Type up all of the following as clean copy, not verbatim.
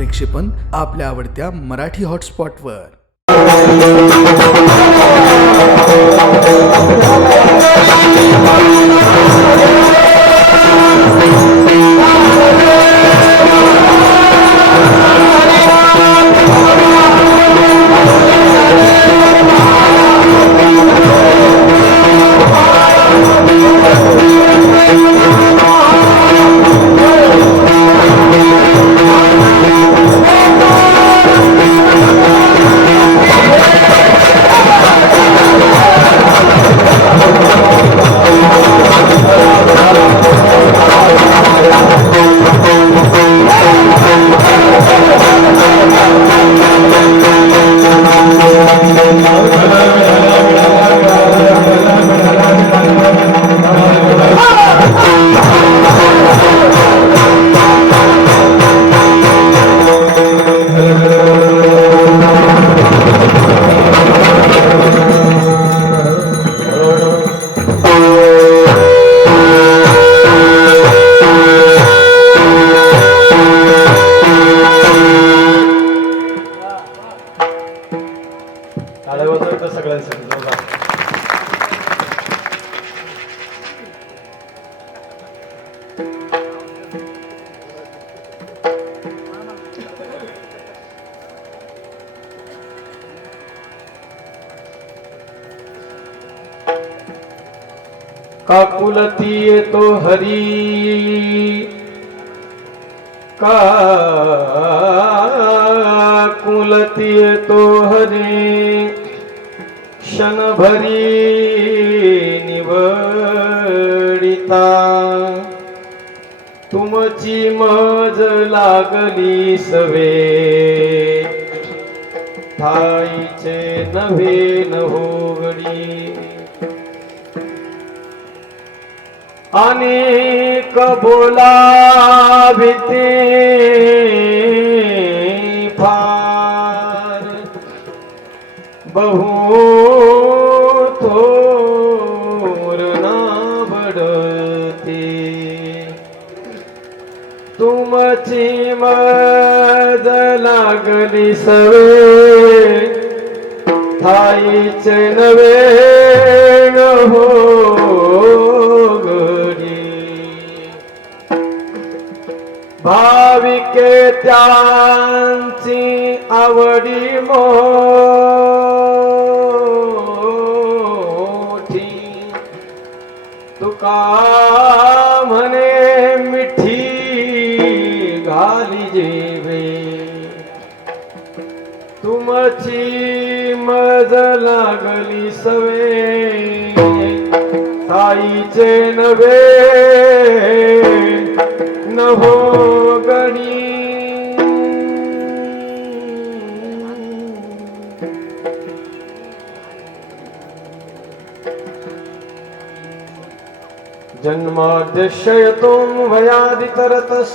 प्रक्षेपण आपल्या आवडत्या मराठी हॉटस्पॉटवर। काकुलती येतो हरी, काकुलती येतो हरी, क्षणभरी निवडिता तुमची मज लागली सवे, ठाईचे नव्हे नहोगडी। अनेक बोलाविते फार, बहु थोर ना बढते, तुमची मज लागली सवे, ठाईचे नवे हो भाविके त्यांची आवडी मोठी, तुका म्हणे मिठी घाली जेवे, तुमची मज लागली सवे, ताईचे नवे नहो गणी। जन्माद्यशयतो भयादितरतस्,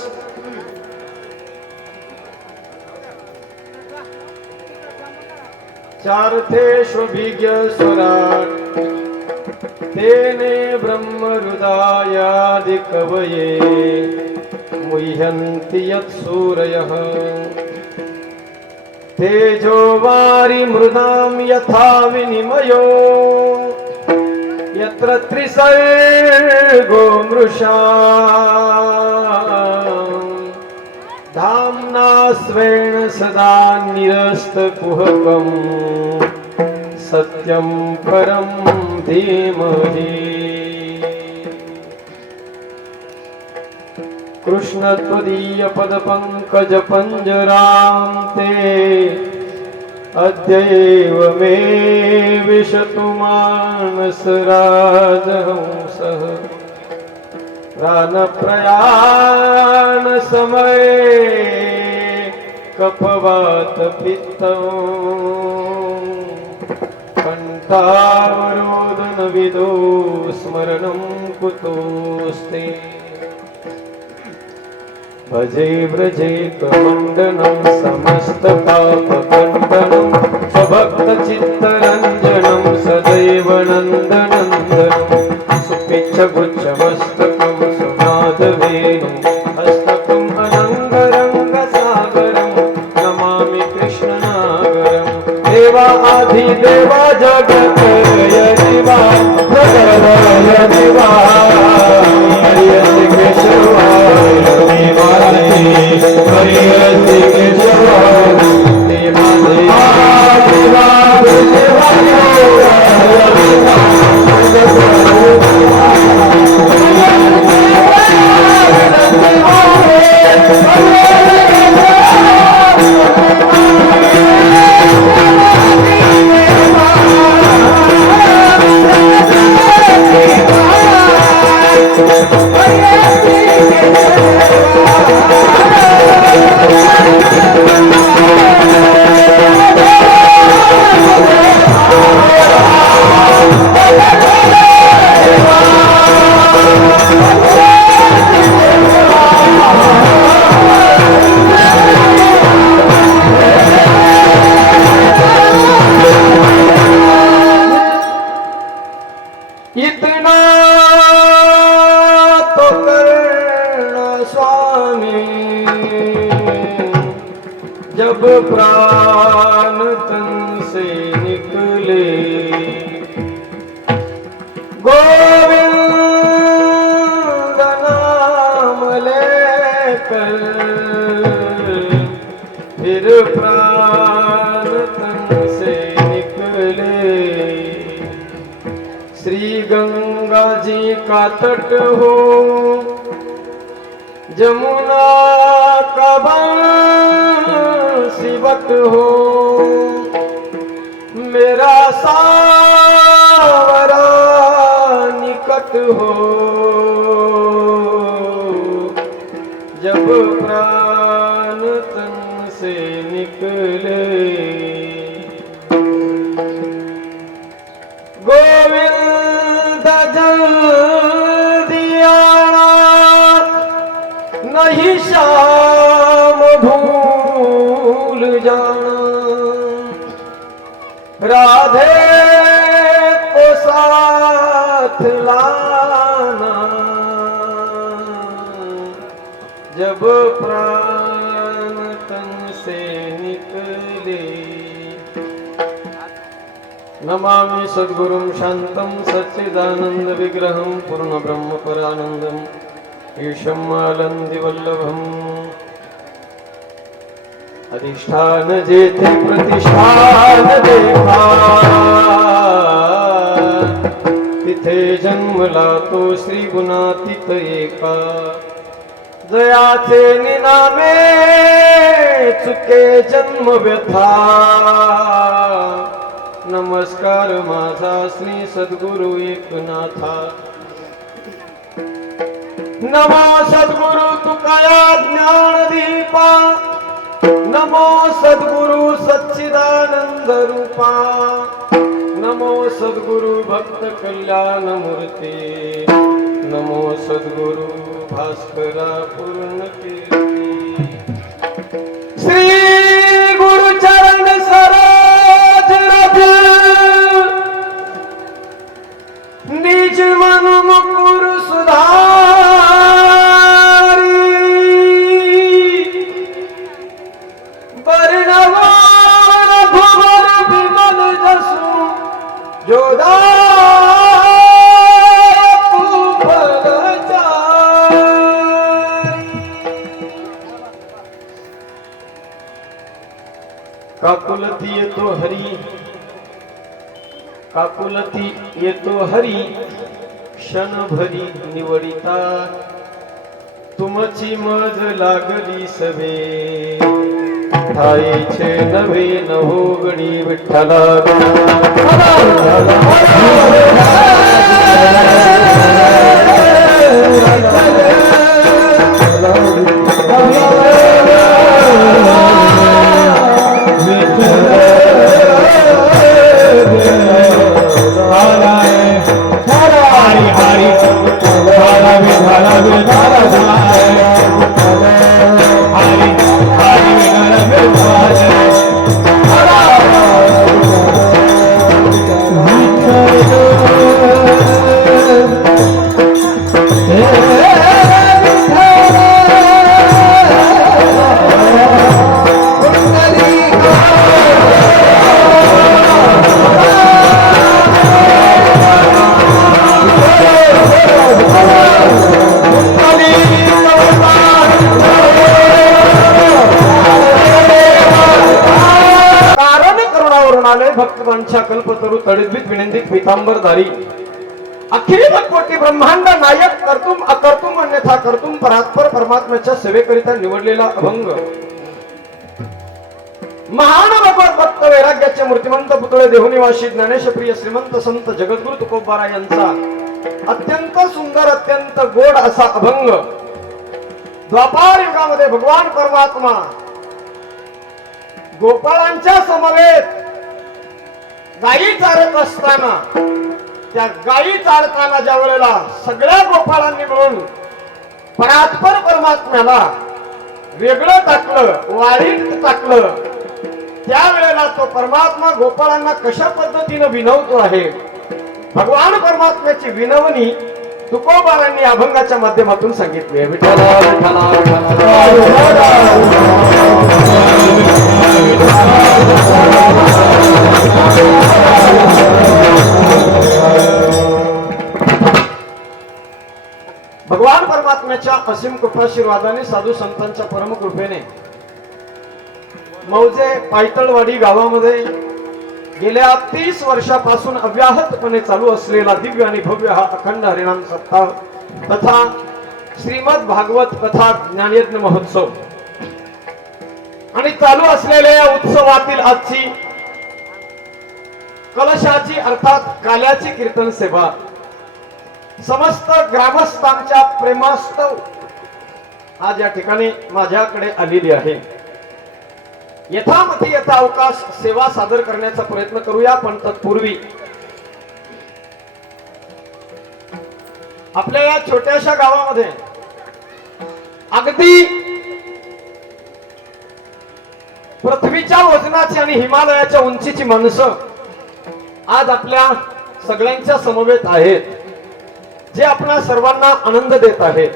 चार्थेष्वभिज्ञ स्वराट्, तेने ब्रह्महृदायादि कवये मुह्यन्ति यत्सूरयः। तेजो वारि मृदां यथा विनिमयो, यत्र त्रिसर्गो मृषा, धाम्ना स्वेन सदा निरस्तकुहकं, सत्यं परं धीमहि। कृष्ण त्वदीय पदपङ्कज पंजरां ते, अद्यैव मे विशतु मानस राजहंसः। प्राणप्रयाण समये कफवात पित्तं, कंठावरोदन विदो स्मरणं कुतोस्ते। भजे व्रजे कमण्डनं समस्तपापखण्डनं, स्वभक्तचित्तरञ्जनं सदैव नन्दनन्दनं। सुपिच्छगुच्छमस्तकं सुनादवेणुं, हस्तकं अनङ्गरङ्गसागरं, देवा जगत यजिवा यजिवा हरियस केशवा हरियस केशवा देवा देवा इतना तो करना स्वामी जब प्राण तन से निकले गोविंद नाम लेकर फिर प्राण तन से निकले श्री गंगा जी का तट हो जमुना का बंसीवट हो मेरा सावरा निकट हो जब प्राण तन से निकले गोविंद जल्दी आना नहीं शाम भूल जाना राधे को साथ लाना जब प्राण तन से निकले नमामि सद्गुरुं शान्तं सच्चिदानंद विग्रहं पूर्ण ब्रह्म परानंदं ईशं आनंदिवल्लभम् अधिष्ठान जेथे प्रतिष्ठान देखा तिथे जन्मला तो श्री गुणातीत एका जयाचे निनामे चुके जन्म व्यथा नमस्कार माझा श्री सद्गुरु एकनाथा नमो सद्गुरु तुकाया ज्ञान दीपा नमो सद्गुरु सच्चिदानंद रूपा नमो सद्गुरु भक्त कल्याण मूर्ती नमो सद्गुरु भास्करा पूर्ण कीर्ती श्री गुरु चरण सरोज रज निज मन मुकुर सुधारी बरनवा भुवर विमल जसु जोदा काकुलती ये तो हरी काकुलती ये तो हरी क्षण भरी निवडिता तुमची मज लागली सवे ठाईचे नवे नहो गणी विठ्ठला Yeah. वांछा कल्पतरू तडिद्वित विनंदित पीतांबरधारी अखिल कोटी ब्रह्मांड नायक कर्तुम अकर्तुम अन्यथा कर्तुम परात्पर परमात्म्याच्या सेवेकरिता निवडलेला अभंग महान भगवत भक्त वैराग्याचे मूर्तिमंत पुतळे देहुनिवासी ज्ञानेशप्रिय श्रीमंत संत जगद्गुरु तुकोबारा यांचा अत्यंत सुंदर अत्यंत गोड असा अभंग द्वापार युगामध्ये भगवान परमात्मा गोपाळांच्या समवेत गायी चारत असताना त्या गायी चारताना ज्या वेळेला सगळ्या गोपाळांनी मिळून परात्पर परमात्म्याला वेगळं टाकलं वाळीत टाकलं त्यावेळेला तो परमात्मा गोपाळांना कशा पद्धतीने विनवतो आहे भगवान परमात्म्याची विनवणी तुकोबारांनी अभंगाच्या माध्यमातून सांगितली आहे. विठ्ठला विठ्ठला भगवान परमात्म्याच्या असीम कृपाशीर्वादाने साधू संतांच्या परम कृपेने मौजे पायतळवाडी गावामध्ये गेल्या 30 वर्षापासून अव्याहतपणे चालू असलेला दिव्य आणि भव्य हा अखंड हरिनाम सप्ताह तथा श्रीमद भागवत कथा ज्ञानयज्ञ महोत्सव आणि चालू असलेल्या या उत्सवातील आजची कलशाची अर्थात काल्याची कीर्तन सेवा समस्त ग्रामस्थांच्या प्रेमास्तव आज या ठिकाणी माझ्याकडे आलेली आहे. यथामती यथावकाश सेवा सादर करण्याचा प्रयत्न करूया पण तत्पूर्वी आपल्या या छोट्याशा गावामध्ये अगदी पृथ्वीच्या वजनाची आणि हिमालयाच्या उंचीची माणसं आज आपल्या सगळ्यांच्या समवेत आहेत जे आपल्या सर्वांना आनंद देत आहेत.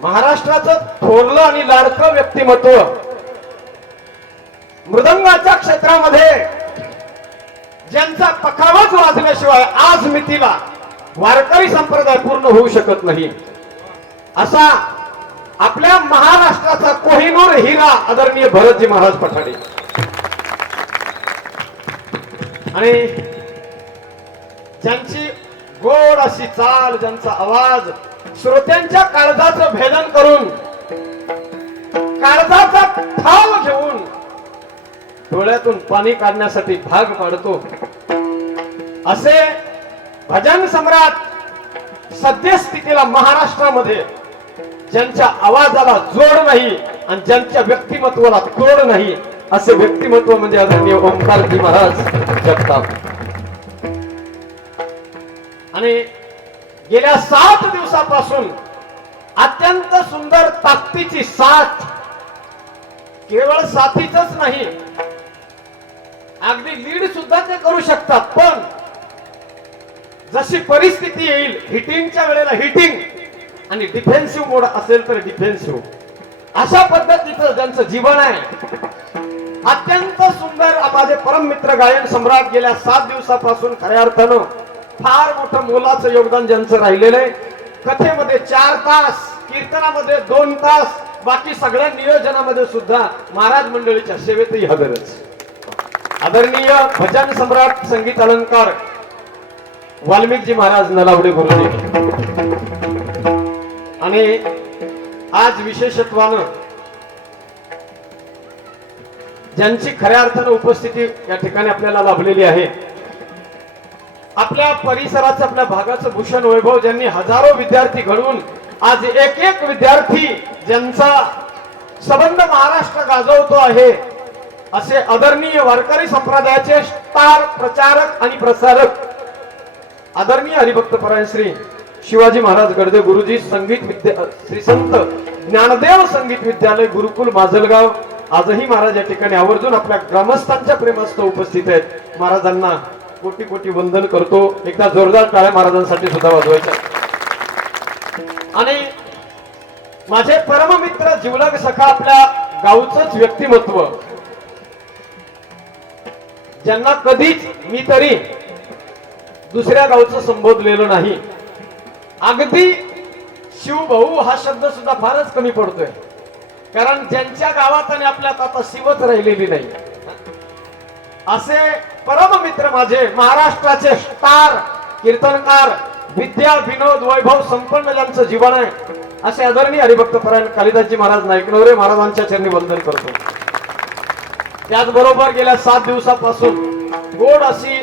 महाराष्ट्राचं थोरलं आणि लाडकं व्यक्तिमत्व मृदंगाच्या क्षेत्रामध्ये ज्यांचा पखावाच वाजल्याशिवाय आज मितीला वारकरी संप्रदाय पूर्ण होऊ शकत नाही असा आपल्या महाराष्ट्राचा कोहिनूर हिरा आदरणीय भरतजी महाराज पठाडे आणि ज्यांची गोड अशी चाल ज्यांचा आवाज श्रोत्यांच्या काळजाचं भेदन करून काळजाचा ठाव घेऊन डोळ्यातून पाणी काढण्यासाठी भाग पाडतो असे भजन सम्राट सद्यस्थितीला महाराष्ट्रामध्ये ज्यांच्या आवाजाला जोड नाही आणि ज्यांच्या व्यक्तिमत्वाला तोड नाही असे व्यक्तिमत्व म्हणजे आदरणीय ओंकारजी महाराज जगताप. आणि गेल्या 7 दिवसापासून अत्यंत सुंदर ताकदीची साथ केवळ साथीच नाही अगदी लीड सुद्धा ते करू शकतात पण जशी परिस्थिती येईल हिटिंगच्या वेळेला हिटिंग आणि डिफेन्सिव्ह मोड असेल तर डिफेन्सिव्ह अशा पद्धतीचं ज्यांचं जीवन आहे. अत्यंत सुंदर माझे परम मित्र गायन सम्राट गेल्या 7 दिवसापासून खऱ्या अर्थानं फार मोठं मोलाचं योगदान ज्यांचं राहिलेलं आहे. कथेमध्ये 4 तास कीर्तनामध्ये 2 तास बाकी सगळ्या नियोजनामध्ये सुद्धा महाराज मंडळीच्या सेवेतही हजरच. आदरणीय भजन सम्राट संगीत अलंकार वाल्मिकजी महाराज नलावडे गुरुजी आणि आज विशेषत्वानं ज्यांची खऱ्या अर्थानं उपस्थिती या ठिकाणी आपल्याला लाभलेली आहे. आपल्या परिसराचं आपल्या भागाचं भूषण वैभव ज्यांनी हजारो विद्यार्थी घडवून आज एक विद्यार्थी ज्यांचा संबंध महाराष्ट्र गाजवतो आहे असे आदरणीय वारकरी संप्रदायाचे स्टार प्रचारक आणि प्रसारक आदरणीय हरिभक्त परायण श्री शिवाजी महाराज गडदे गुरुजी संगीत विद्या श्री संत ज्ञानदेव संगीत विद्यालय गुरुकुल माजलगाव आजही महाराज या ठिकाणी आवर्जून आपल्या ग्रामस्थांच्या प्रेमास्त उपस्थित आहेत. महाराजांना कोटी कोटी वंदन करतो. एकदा जोरदार टाळ्या महाराजांसाठी सुद्धा वाजवायच्या. आणि माझे परममित्र जिवलग सखा आपल्या गावचंच व्यक्तिमत्व ज्यांना कधीच मी तरी दुसऱ्या गावचं संबोधलेलं नाही. अगदी शिवभाऊ हा शब्द सुद्धा फारच कमी पडतोय कारण ज्यांच्या गावात आणि आपल्यात आता शिवच राहिलेली नाही असे परम मित्र माझे महाराष्ट्राचे स्टार कीर्तनकार विद्या विनोद वैभव संपन्न ज्यांचं जीवन आहे असे आदरणीय हरिभक्त परायण कालिदासजी महाराज नाईकनवरे महाराजांच्या चरणी वंदन करतो. त्याचबरोबर गेल्या 7 दिवसापासून गोड अशी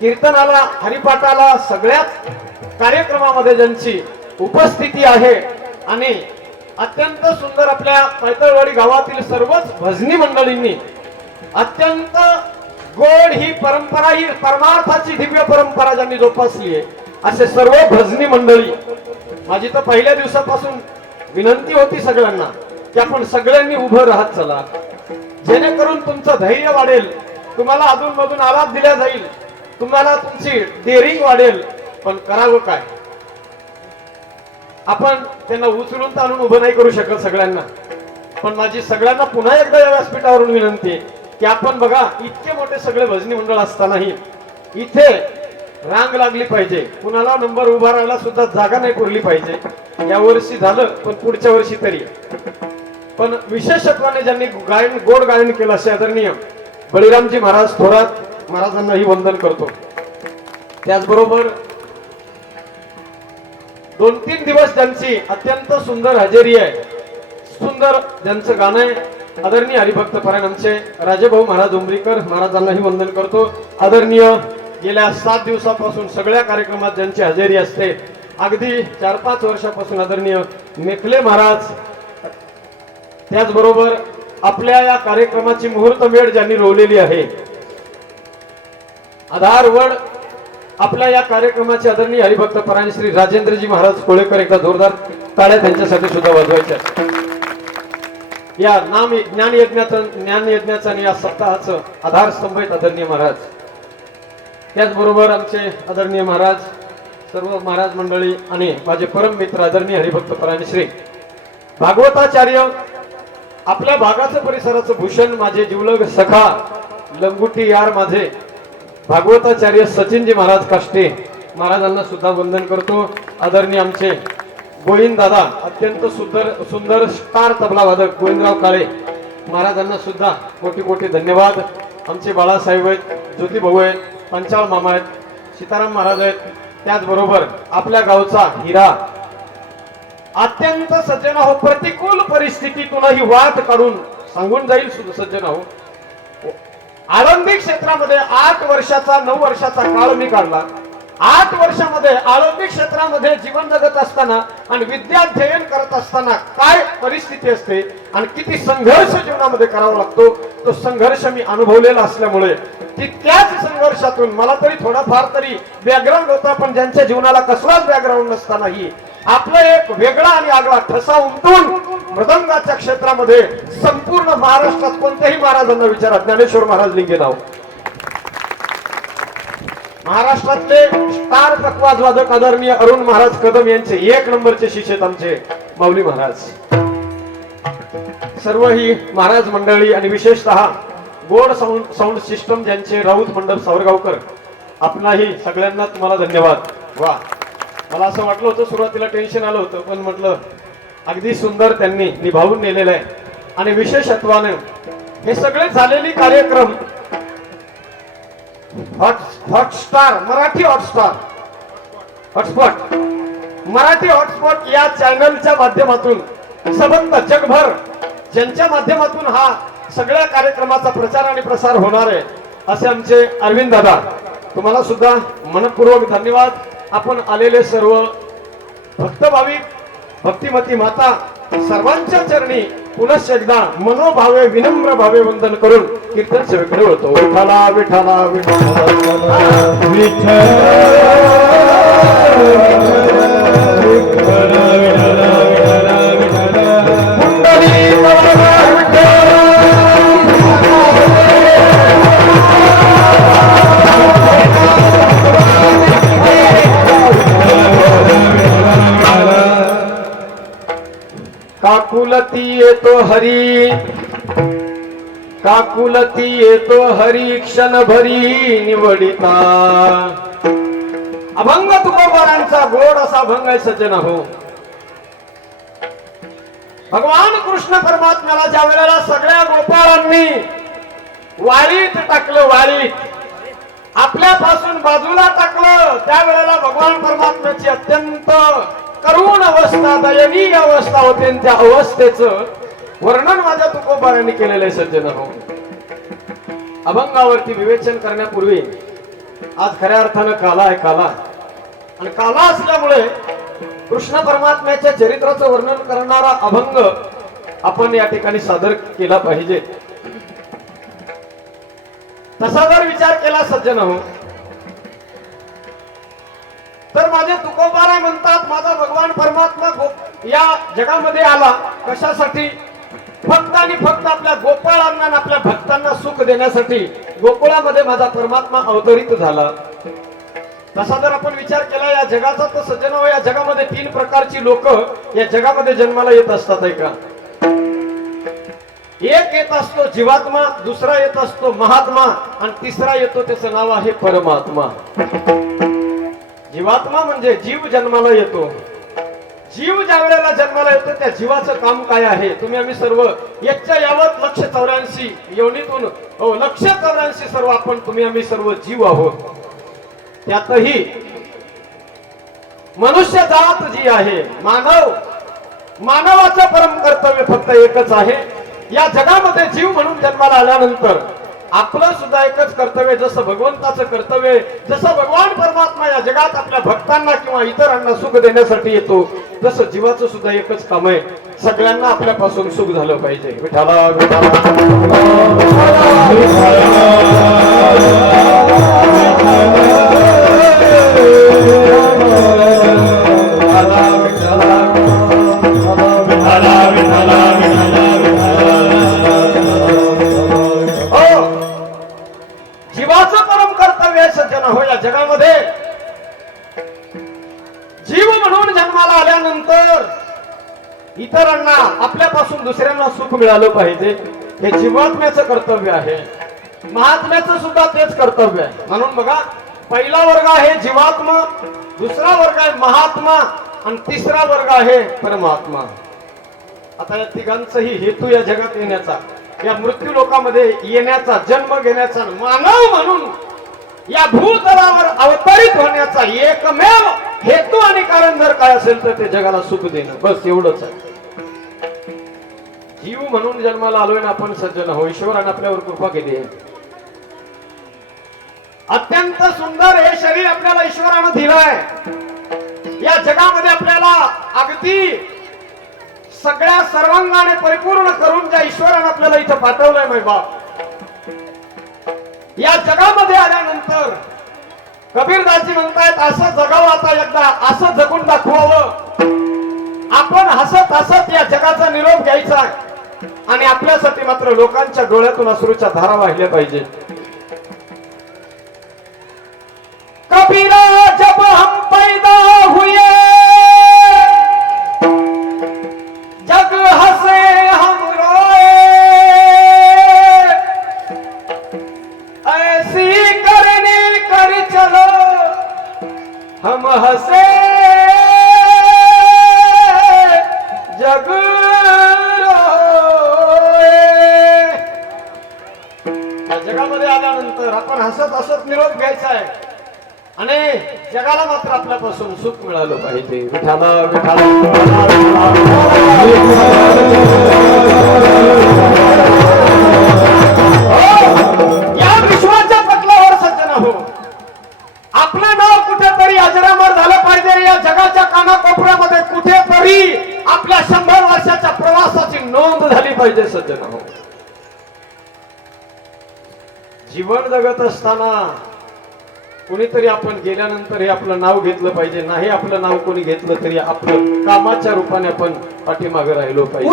कीर्तनाला हरिपाठाला सगळ्याच कार्यक्रमामध्ये ज्यांची उपस्थिती आहे आणि अत्यंत सुंदर आपल्या पैतळवाडी गावातील सर्वच भजनी मंडळींनी अत्यंत गोड ही परंपरा ही परमार्थाची दिव्य परंपरा ज्यांनी जोपासली आहे असे सर्व भजनी मंडळी माझी तर पहिल्या दिवसापासून विनंती होती सगळ्यांना की आपण सगळ्यांनी उभं राहत चला, जेणेकरून तुमचं धैर्य वाढेल, तुम्हाला अधून मधून आवाज दिला जाईल, तुम्हाला तुमची डेअरिंग वाढेल. पण करावं काय, आपण त्यांना उचलून ताणून उभं नाही करू शकत सगळ्यांना. पण माझी सगळ्यांना पुन्हा एकदा या व्यासपीठावरून विनंती आहे की आपण बघा इतके मोठे सगळे भजनी मंडळ असतानाही इथे रांग लागली पाहिजे, कुणाला नंबर उभा राहायला सुद्धा जागा नाही पुरली पाहिजे. या वर्षी झालं पण पुढच्या वर्षी तरी. पण विशेषत्वाने ज्यांनी गायन गोड गायन केलं असे आदरणीय बळीरामजी महाराज थोरात महाराजांनाही वंदन करतो. त्याचबरोबर 2-3 दिवस त्यांची अत्यंत सुंदर हजेरी आहे, सुंदर ज्यांचं गाणं आहे आदरणीय हरिभक्त परायण आमचे राजेभाऊ महाराज उमरीकर महाराजांनाही वंदन करतो. आदरणीय गेल्या 7 दिवसापासून सगळ्या कार्यक्रमात ज्यांची हजेरी असते, अगदी 4-5 वर्षापासून आदरणीय मेखले महाराज, त्याचबरोबर आपल्या या कार्यक्रमाची मुहूर्तमेढ ज्यांनी रोवलेली आहे, आधारवड आपल्या या कार्यक्रमाचे आदरणीय हरिभक्त परायण श्री राजेंद्रजी महाराज कोळेकर, एकदा जोरदार टाळ्या त्यांच्यासाठी सुद्धा वाजवायच्या. या ज्ञान यज्ञाचं आणि या सप्ताहाचं आधारस्तंभ आहेत आदरणीय महाराज. त्याचबरोबर आमचे आदरणीय महाराज, सर्व महाराज मंडळी आणि माझे परम मित्र आदरणीय हरिभक्त परायण श्री भागवताचार्य, आपल्या भागाचं परिसराचं भूषण, माझे जिवलग सखा लंगुटी यार माझे भागवताचार्य सचिनजी महाराज काष्टे महाराजांना सुद्धा वंदन करतो. आदरणीय आमचे गोविंद दादा, अत्यंत सुंदर स्टार तबला वादक गोविंदराव काळे महाराजांना सुद्धा कोटी कोटी धन्यवाद. आमचे बाळासाहेब आहेत, ज्योती भाऊ आहेत, पंचाळ मामा आहेत, सीताराम महाराज आहेत. त्याचबरोबर आपल्या गावचा हिरा, अत्यंत सज्जन हो, प्रतिकूल परिस्थितीतूनही वाट काढून सांगून जाईल सज्जन हो. आळंदी क्षेत्रामध्ये 8 वर्षाचा 9 वर्षाचा काळ मी काढला. 8 वर्षामध्ये आळंदी क्षेत्रामध्ये जीवन जगत असताना आणि विद्याध्ययन करत असताना काय परिस्थिती असते आणि किती संघर्ष जीवनामध्ये करावा लागतो, तो संघर्ष मी अनुभवलेला असल्यामुळे तितक्याच संघर्षातून मला तरी थोडाफार तरी बॅकग्राऊंड होता, पण ज्यांच्या जीवनाला कसलाच बॅकग्राऊंड नसतानाही आपलं एक वेगळा आणि आगळा ठसा उमटून मृदंगाच्या क्षेत्रामध्ये संपूर्ण महाराष्ट्रात कोणत्याही महाराजांना विचारा, ज्ञानेश्वर महाराज लिंगे नाव, महाराष्ट्रातले स्टार पकवाज वादक आदरणीय अरुण महाराज कदम यांचे 1 नंबरचे शिष्य आहेत आमचे माऊली महाराज. सर्व ही महाराज मंडळी आणि विशेषतः गोड साऊंड सिस्टम ज्यांचे राऊत मंडप सावरगावकर, आपणाही सगळ्यांना तुम्हाला धन्यवाद. वा, मला असं वाटलं होतं सुरुवातीला टेन्शन आलं होतं, पण म्हटलं अगदी सुंदर त्यांनी निभावून नेलेलं आहे. आणि विशेषत्वाने हे सगळे झालेली कार्यक्रम Hotstar Marathi hotspot Marathi hotspot या चॅनलच्या माध्यमातून सबंध जगभर ज्यांच्या माध्यमातून हा सगळ्या कार्यक्रमाचा प्रचार आणि प्रसार होणार आहे असे आमचे अरविंद दादा, तुम्हाला सुद्धा मनपूर्वक धन्यवाद. आपण आलेले सर्व भक्त भाविक, भक्तिमती माता सर्वांच्या चरणी पुनश्च एकदा मनोभावे विनम्र भावे वंदन करून कीर्तन सेवेकडे वळतो. विठ्ठला विठ्ठला काकुलती येतो हरी, काकुलती येतो हरी, क्षण भरी निवडिता. अभंग तुकोबारांचा गोड असा अभंग आहे सज्जन हो. भगवान कृष्ण परमात्म्याला ज्या वेळेला सगळ्या गोपाळांनी वाळीत टाकलं, वाळीत आपल्यापासून बाजूला टाकलं. त्यावेळेला भगवान परमात्म्याची अत्यंत करुण अवस्था, दयनीय अवस्था होते. आणि त्या अवस्थेचं वर्णन माझ्या तुकोबारांनी केलेलं आहे. सज्जन हो, अभंगावरती विवेचन करण्यापूर्वी आज खऱ्या अर्थानं काला आहे, काला. आणि काला असल्यामुळे कृष्ण परमात्म्याच्या चरित्राचं वर्णन करणारा अभंग आपण या ठिकाणी सादर केला पाहिजे. तसा जर विचार केला सज्जन हो, तर माझे तुकोबारा म्हणतात, माझा भगवान परमात्मा या जगामध्ये आला कशासाठी? फक्त आणि फक्त आपल्या गोपाळांना आणि आपल्या भक्तांना सुख देण्यासाठी गोकुळामध्ये माझा परमात्मा अवतरित झाला. तसा जर आपण विचार केला या जगाचा, तर सज्जन हो, या जगामध्ये 3 प्रकारची लोक या जगामध्ये जन्माला येत असतात. आहे का? एक येत असतो जीवात्मा, दुसरा येत असतो महात्मा, आणि तिसरा येतो त्याचं नाव आहे परमात्मा. जीवात्मा म्हणजे जीव जन्माला येतो. जीव ज्या वेळेला जन्माला येतो त्या जीवाचं काम काय आहे? तुम्ही आम्ही सर्व एकच्या यावत 184 योनीतून, हो 184 सर्व आपण तुम्ही आम्ही सर्व जीव आहोत. त्यातही मनुष्य जात जी आहे, मानव, मानवाचं परम कर्तव्य फक्त एकच आहे. या जगामध्ये जीव म्हणून जन्माला आल्यानंतर आपलं सुद्धा एकच कर्तव्य, जसं भगवंताचं कर्तव्य, जसं भगवान परमात्मा या जगात आपल्या भक्तांना किंवा इतरांना सुख देण्यासाठी येतो, तसं जीवाचं सुद्धा एकच काम आहे, सगळ्यांना आपल्यापासून सुख झालं पाहिजे. विठाला हो, या जगामध्ये जीव म्हणून जन्माला आल्यानंतर इतरांना, आपल्यापासून दुसऱ्यांना सुख मिळालं पाहिजे, हे जीवात्म्याचं कर्तव्य आहे. महात्म्याचं सुद्धा तेच कर्तव्य आहे. म्हणून बघा, पहिला वर्ग आहे जीवात्मा, दुसरा वर्ग आहे महात्मा, आणि तिसरा वर्ग आहे परमात्मा. आता या तिघांचाही हेतू या जगात येण्याचा, या मृत्यू लोकांमध्ये येण्याचा, जन्म घेण्याचा, मानव म्हणून या भूतलावर अवतरित होण्याचा एकमेव हेतू आणि कारण जर काय असेल तर ते जगाला सुख देणं, बस एवढंच आहे. जीव म्हणून जन्माला आलोय ना आपण सज्जन हो, ईश्वराने आपल्यावर कृपा केली आहे. अत्यंत सुंदर हे शरीर आपल्याला ईश्वरानं दिलंय. या जगामध्ये आपल्याला अगदी सगळ्या सर्वांगाने परिपूर्ण करून ज्या ईश्वरानं आपल्याला इथं पाठवलंय माय बाप, या जगामध्ये आल्यानंतर कबीरदासजी म्हणतायत, असं जगावं आता एकदा, असं जगून दाखवावं. आपण हसत हसत या जगाचा निरोप घ्यायचा आहे, आणि आपल्यासाठी मात्र लोकांच्या डोळ्यातून अश्रूच्या धारा वाहिल्या पाहिजे. कबीरा जब हम पैदा हुए जग हसे हम रोए, ऐसी करनी कर चलो हम हसे जग रोए. जगामध्ये आल्यानंतर आपण हसत हसत निरोप घ्यायचा आहे, आणि जगाला मात्र आपल्यापासून सुख मिळालं पाहिजे. विठाला विठाला या विश्वाच्या पटलावर सज्जन हो, आपलं नाव कुठेतरी अजरामर झालं पाहिजे. या जगाच्या कानाकोपऱ्यामध्ये कुठेतरी आपल्या 100 वर्षाच्या प्रवासाची नोंद झाली पाहिजे सज्जन हो. जीवन जगत असताना कोणीतरी आपण गेल्यानंतर हे आपलं नाव घेतलं पाहिजे. नाही आपलं नाव कोणी घेतलं तरी आपलं कामाच्या रूपाने आपण पाठीमागे राहिलो पाहिजे.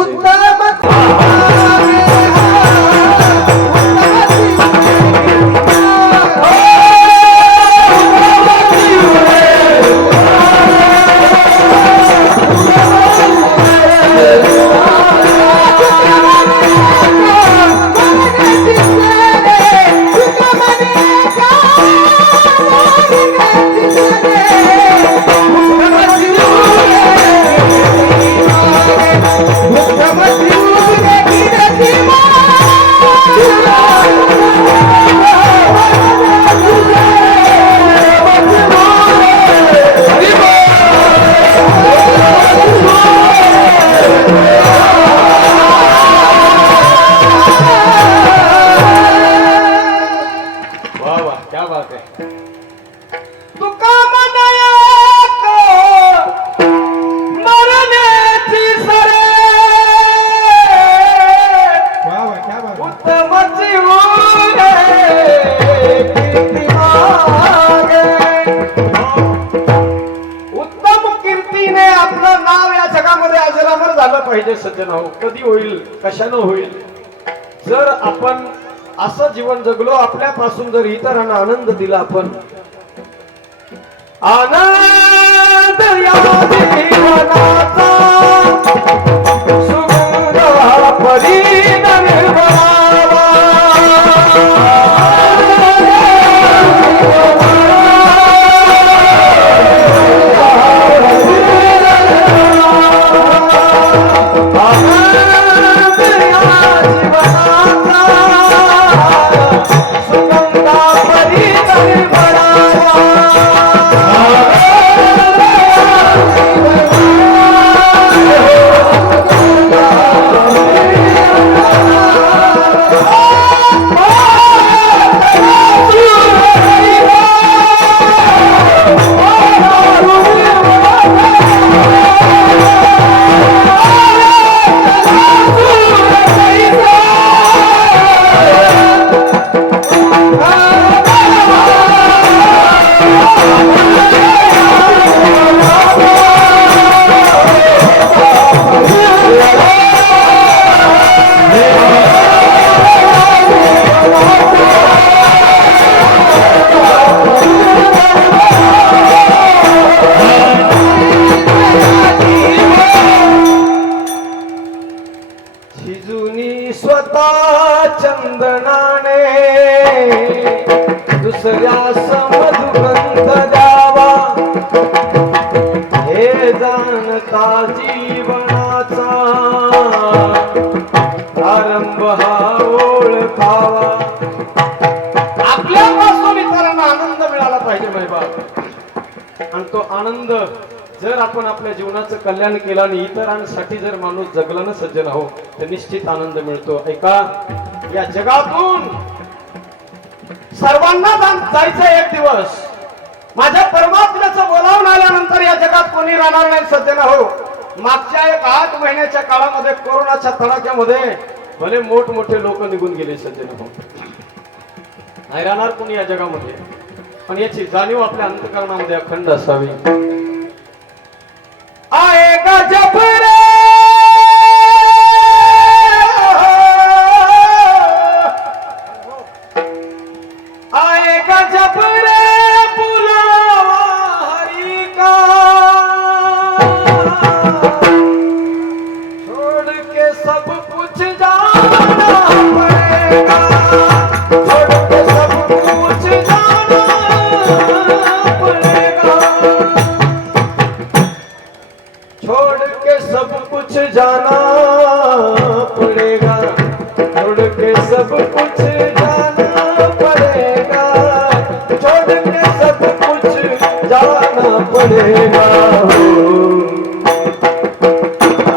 Come on, सज्जन हो, कधी होईल, कशानं होईल? जर आपण असं जीवन जगलो, आपल्यापासून जर इतरांना आनंद दिला, आपण आनंद या जीवनाचा सुगंध परिणमिळावा. शिजुनी स्वतः चंदनाने दुसऱ्यास मधुगंध द्यावा, हे जाणता जीवनाचा आरंभ हा ओळखावा. आपल्यापासून इतरांना आनंद मिळाला पाहिजे बाबा, आणि तो आनंद जर आपण आपल्या जीवनाचं कल्याण केलं आणि इतरांसाठी जर माणूस जगला ना सज्जन हो, तर निश्चित आनंद मिळतो. ऐका, या जगातून सर्वांना जायचं एक दिवस. माझ्या परमात्म्याचं बोलावून आल्यानंतर या जगात कोणी राहणार नाही सज्जन हो. मागच्या 8 महिन्याच्या काळामध्ये कोरोनाच्या तडाख्यामध्ये भले मोठमोठे लोक निघून गेले सज्जन हो, नाही राहणार कोणी या जगामध्ये. पण याची जाणीव आपल्या अंतःकरणामध्ये अखंड असावी. आएगा जब रे आएगा जब रे बुलावा हरि का, छोड़ के सब कुछ जाना पड़ेगा, छोड़ के सब कुछ जाना पड़ेगा, छोड़ के सब कुछ जाना पड़ेगा, छोड़ के सब कुछ जाना पड़ेगा, छोड़ के सब कुछ जाना पड़ेगा.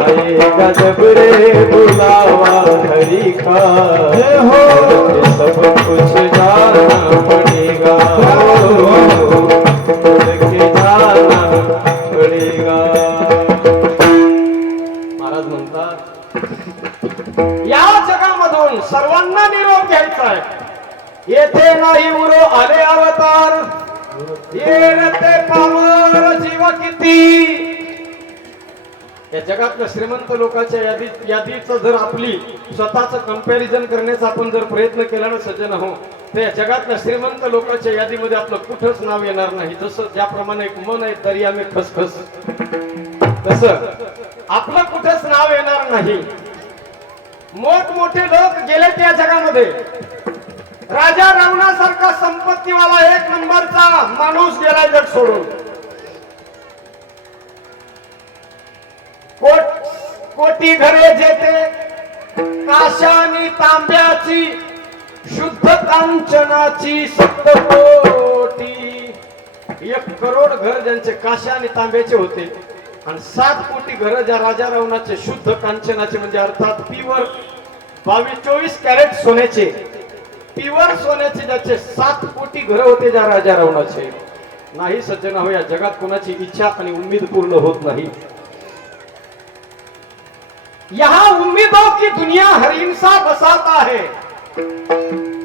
आएगा जब रे बुलावा हरि का, छोड़ के सब कुछ जाना पड़ेगा, छोड़ के जाना पड़ेगा. महाराज म्हणतात, या जगामधून सर्वांना निरोप घ्यायचा आहे. येथे नाही उरो आले अवतार, येते पावर जीव किती. या जगातल्या श्रीमंत लोकांच्या यादीचं जर आपली स्वतःच कंपॅरिझन करण्याचा आपण जर प्रयत्न केला ना सज्जन हो, तर या जगातल्या श्रीमंत लोकांच्या यादीमध्ये आपलं कुठंच नाव येणार नाही. जसं ज्याप्रमाणे एक मन आहे दर्या में खसखस, तसं आपलं कुठंच नाव येणार नाही. मोठमोठे लोक गेले त्या जगामध्ये. राजा रावणासारखा संपत्तीवाला एक नंबरचा माणूस गेला जग सोडून. कोटी घरे जेथे काशानी तांब्याची, शुद्ध कांचनाची 7 कोटी. 1 करोड घर ज्यांचे काशा आणि तांब्याचे होते, आणि 7 कोटी घर ज्या राजा रावणाचे शुद्ध कांचनाचे, म्हणजे अर्थात प्युअर 22-24 कॅरेट सोन्याचे, प्युअर सोन्याचे ज्याचे 7 कोटी घर होते ज्या राजा रावणाचे. नाही सज्जन हो, या जगात कोणाची इच्छा आणि उम्मीद पूर्ण होत नाही. यहाँ उम्मीदों की दुनिया हर इंसान बसाता है,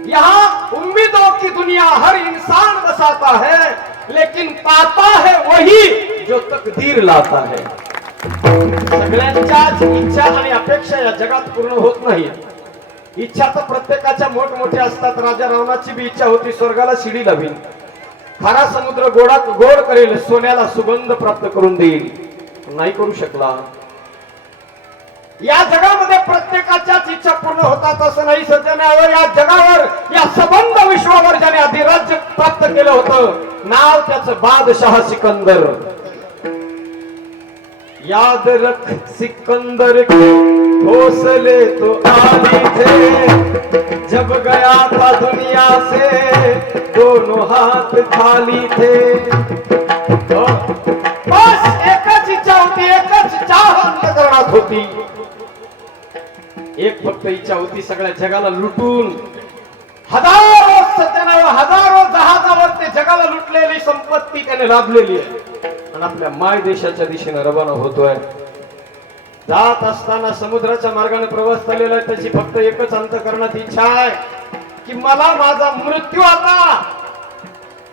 यहाँ उम्मीदों की दुनिया हर इंसान बसाता है, लेकिन पाता है वही जो तकदीर लाता है. सगळ्यांच्याच इच्छा आणि अपेक्षा या जगात पूर्ण होत नाही. इच्छा तर प्रत्येकाच्या मोठमोठ्या असतात. राजा रावणाची बी इच्छा होती स्वर्गाला शिडी लावीन, खारा समुद्र गोड करेल, सोन्याला सुगंध प्राप्त करून देईल, नाही करू शकला. या जगामध्ये प्रत्येकाच्याच इच्छा पूर्ण होतात असं नाही सज्जनावर. या जगावर, या सबंध विश्वावर ज्याने अधिराज्य प्राप्त केलं होतं, नाव त्याचं बादशाह सिकंदर. याद रख सिकंदर के हौसले तो आली थे, जब गया था दुनिया से दोनों हाथ खाली थे. बस एकच इच्छा होती, एकच चाह अंतःकरणात होती. एक फक्त इच्छा होती, सगळ्या जगाला लुटून, हजारो सज्जनावर, हजारो जहाजावर ते जगाला लुटलेली संपत्ती त्याने लाभलेली आहे आणि आपल्या माय देशाच्या दिशेने रवाना होतोय. जात असताना समुद्राच्या मार्गाने प्रवास चाललेला आहे. त्याची फक्त एकच अंतःकरणात इच्छा आहे की मला माझा मृत्यू आता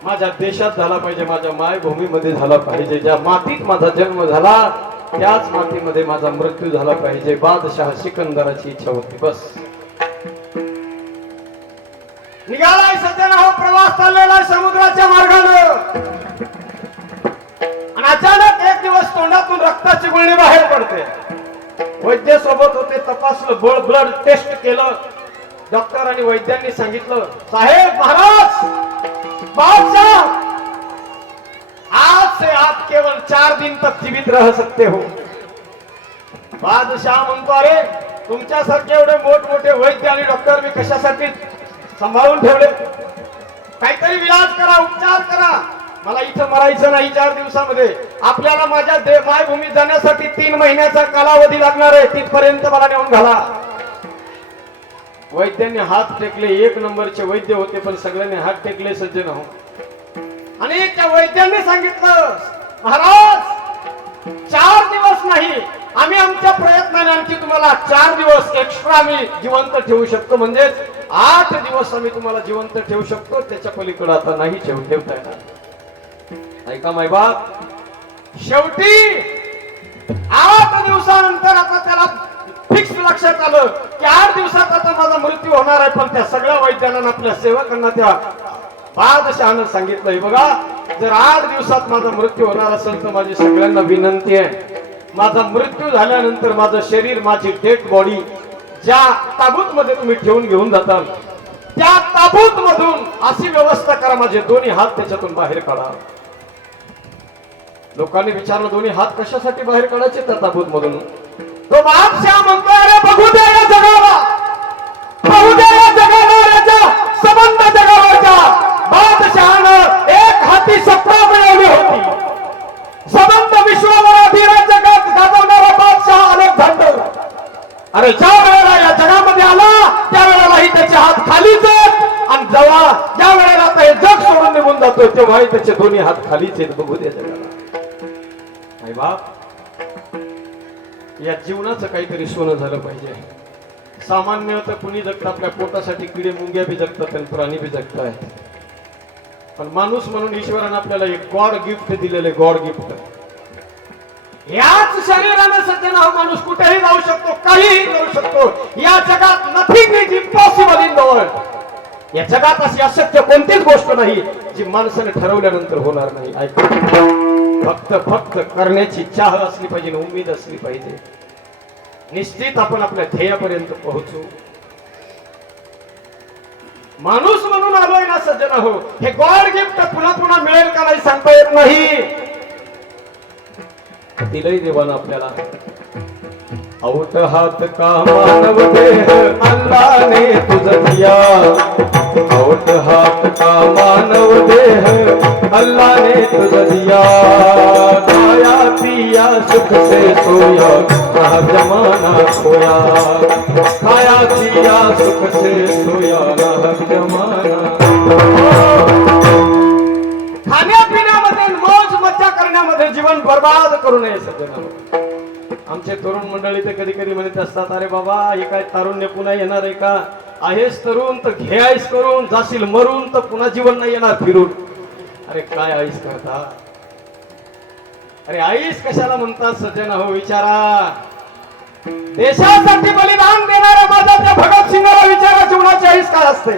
माझ्या देशात झाला पाहिजे, माझ्या मायभूमीमध्ये झाला पाहिजे. ज्या मातीत माझा जन्म झाला त्याच मातीमध्ये माझा मृत्यू झाला पाहिजे. बादशाह सिकंदराची इच्छा होती. बस निघालाय सज्जना हो, प्रवास चाललेला समुद्राच्या मार्गाने आणि अचानक एक दिवस तोंडातून रक्ताची गुळणी बाहेर पडते. वैद्य सोबत होते, तपासलं, ब्लड टेस्ट केलं. डॉक्टर आणि वैद्यांनी सांगितलं, साहेब महाराज बादशाह आज से आप केवल 4 दिन तक जीवित रह सकते हो. बादशाह म्हणतो, अरे तुमच्यासारखे एवढे मोठमोठे वैद्य आणि डॉक्टर मी कशासाठी सांभाळून ठेवले? काहीतरी इलाज करा, उपचार करा. मला इथं मरायचं नाही 4 दिवसामध्ये. आपल्याला माझ्या मायभूमी जाण्यासाठी 3 महिन्याचा कालावधी लागणार आहे. तिथपर्यंत मला नेऊन घाला. वैद्यांनी हात टेकले. 1 नंबरचे वैद्य होते, पण सगळ्यांनी हात टेकले सज्जन हो. आणि त्या वैद्यांनी सांगितलं, महाराज 4 दिवस नाही, आम्ही आमच्या प्रयत्नाने आणखी तुम्हाला 4 दिवस एक्स्ट्रा आम्ही जिवंत ठेवू शकतो. म्हणजे 8 दिवस आम्ही तुम्हाला जिवंत ठेवू शकतो. त्याच्या पलीकडे आता नाही ठेवता येणार. ऐका मायबाप, शेवटी 8 दिवसानंतर आता त्याला फिक्स लक्षात आलं की 8 दिवसात आता माझा मृत्यू होणार आहे. पण त्या सगळ्या वैद्यांना, आपल्या सेवकांना त्या बादशहानं सांगितलंय, बघा जर 8 दिवसात माझा मृत्यू होणार असेल तर माझी सगळ्यांना विनंती आहे, माझा मृत्यू झाल्यानंतर माझं शरीर, माझी डेड बॉडी ज्या ताबूत मध्ये तुम्ही ठेवून घेऊन जाताल त्या ताबूत मधून अशी व्यवस्था करा, माझे दोन्ही हात त्याच्यातून बाहेर काढा. लोकांनी विचारलं, दोन्ही हात कशासाठी बाहेर काढायचे त्या ताबूत मधून? तो बादशाह म्हणतोय, अरे बघू द्या या जगाला, बघू द्या या जगाला, संबंध जगावरच्या बादशहानं एक हाती सत्ता मिळवली होती. संबंध विश्वावर अधिराज्य गाजवणारा बादशाह अलेक्झांडर, अरे ज्या वेळेला या जगामध्ये आला त्या वेळेलाही त्याचे हात खालीच आहेत आणि जेव्हा ज्या वेळेला हे जग सोडून निघून जातो तेव्हाही त्याचे दोन्ही हात खालीच आहेत. बघू द्या जगाला. आई बाप, या जीवनाचं काहीतरी सोनं झालं पाहिजे. सामान्य तर कुणी जगत आपल्या पोटासाठी, किडे मुंग्या बी जगतात आणि प्राणी बी जगतात, पण माणूस म्हणून ईश्वराने आपल्याला एक गॉड गिफ्ट दिलेले, गॉड गिफ्ट. याच शरीराने सज्जन हा माणूस कुठेही जाऊ शकतो, काहीही करू शकतो. या जगात nothing is impossible in the world. या जगात अशी अशक्य कोणतीच गोष्ट नाही जी माणसाने ठरवल्यानंतर होणार नाही. फक्त करण्याची चाह असली पाहिजे, उमेद असली पाहिजे. निश्चित आपण आपल्या ध्येयापर्यंत पोहोचू. माणूस म्हणून आलोय ना सज्जन हो, हे गॉड गिफ्ट पुन्हा पुन्हा मिळेल का नाही सांगता येत नाही. दिलंय देवानं आपल्याला. औट हात का मानव देह अल्लाह ने तुझ दिया, औट हात का मानव देह अल्लाह ने तुझ दिया. खाया पिया सुख से सोया, कहा जमाना खोया. खाया पिया सुख से सोया, कहा जमाना. खाण्यापिण्यामध्ये, मौज मज्जा करण्यामध्ये जीवन बर्बाद करू नये सज्जनांनो. आमचे तरुण मंडळी ते कधी कधी म्हणत असतात, अरे बाबा हे काय तारुण्य पुन्हा येणार आहे का? आहेस तरुण तर घे आईस करून, जाशील मरून तर पुन्हा जीवन नाही येणार फिरून. अरे काय आईस करता? अरे आईस कशाला म्हणतात सज्जन हो विचारा. देशासाठी बलिदान देणाऱ्या माझ्या त्या भगतसिंगाला विचारा जीवनाची आईस काय असते.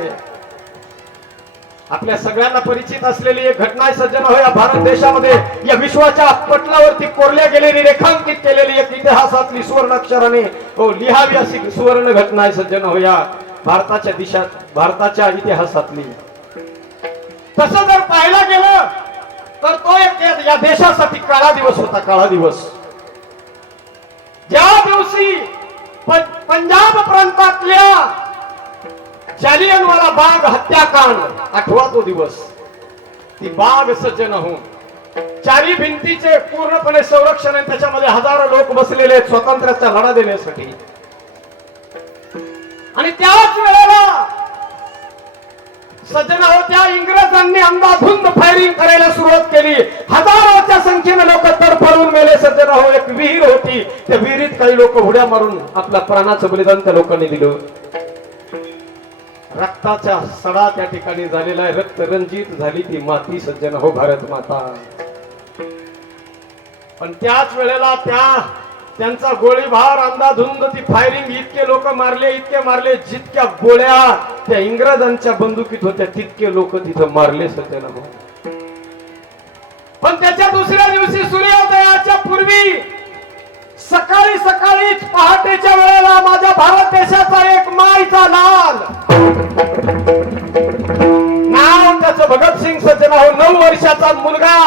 आपल्या सगळ्यांना परिचित असलेली एक घटना आहे सज्जन हो या भारत देशामध्ये या विश्वाच्या पटलावरती कोरल्या गेलेली रेखांकित केलेली एक इतिहासातली सुवर्ण अक्षराने लिहावी अशी सुवर्ण घटना आहे सज्जन हो या भारताच्या इतिहासातली. तसं जर पाहायला गेलं तर तो एक या देशासाठी काळा दिवस होता. काळा दिवस ज्या दिवशी पंजाब प्रांतातल्या जालियनवाला बाग हत्याकांड आठवा तो दिवस. ती बाग सज्जन हो चारी भिंतीचे पूर्णपणे संरक्षण आहे. त्याच्यामध्ये हजारो लोक बसलेले आहेत स्वातंत्र्याचा लढा देण्यासाठी. आणि त्याच वेळेला सज्जन हो त्या इंग्रजांनी अंधाधुंद फायरिंग करायला सुरुवात केली. हजारोच्या संख्येने लोक तडफडून मेले सज्जन हो. एक विहीर होती त्या विहिरीत काही लोक उड्या मारून आपल्या प्राणाचं बलिदान त्या लोकांनी दिलं. रक्ताचा सडा त्या ठिकाणी झालेला आहे. रक्त रंजित झाली ती माती सज्जन हो भारत माता. पण त्याच वेळेला त्यांचा गोळीबार अंधाधुंद ती फायरिंग इतके लोक मारले जितक्या गोळ्या त्या इंग्रजांच्या बंदुकीत होत्या तितके लोक तिथं मारले सज्जन हो. पण त्याच्या दुसऱ्या दिवशी सूर्योदयाच्या पूर्वी सकाळीच पहाटेच्या वेळेला माझ्या भारत देशाचा एक माईचा लाल नाव त्याचं भगतसिंग सज्जन हो 9 वर्षाचा मुलगा.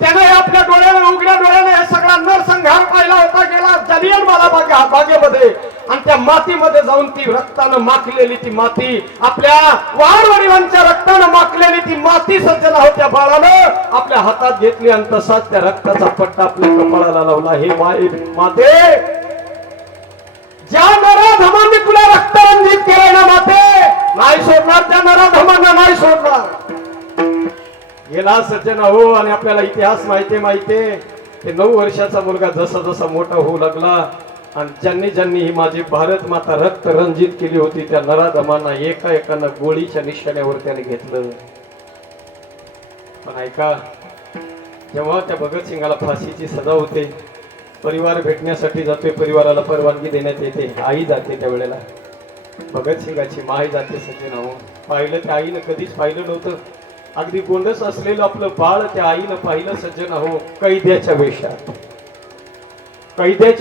त्याने आपल्या डोळ्याने उघड्या डोळ्याने हे सगळा नरसंहार पाहिला होता. गेला जालियनवाला बागेमध्ये आणि त्या मातीमध्ये जाऊन ती रक्तानं माखलेली ती माती आपल्या वाडवडिलांच्या रक्तानं माखलेली ती माती सज्जन हो त्या बाळानं आपल्या हातात घेतली आणि तसाच त्या रक्ताचा पट्टा आपल्या कपाळाला लावला. हे माते ज्या नराधमांनी तुला रक्तरंजित केलंय ना माते नाही सोडणार. त्या नराधमांना नाही सोडणार. गेला सज्जन हो. आणि आपल्याला इतिहास माहितीये ते 9 वर्षाचा मुलगा जसा जसा मोठा होऊ लागला आणि ज्यांनी ही माझी भारत माता रक्त रंजित केली होती त्या नराधमांना एकानं गोळीच्या निशाण्यावर त्याने घेतलं. पण ऐका जेव्हा त्या भगतसिंगाला फाशीची सजा होते परिवार भेटण्यासाठी जातोय. परिवाराला परवानगी देण्यात येते. आई जाते त्यावेळेला भगतसिंगाची माय जाते सज्जन हो. पाहिलं त्या आईनं कधीच पाहिलं नव्हतं. अगदी गोंडस असलेलं आपलं बाळ त्या आईनं पाहिलं सज्जन हो कैद्याच्या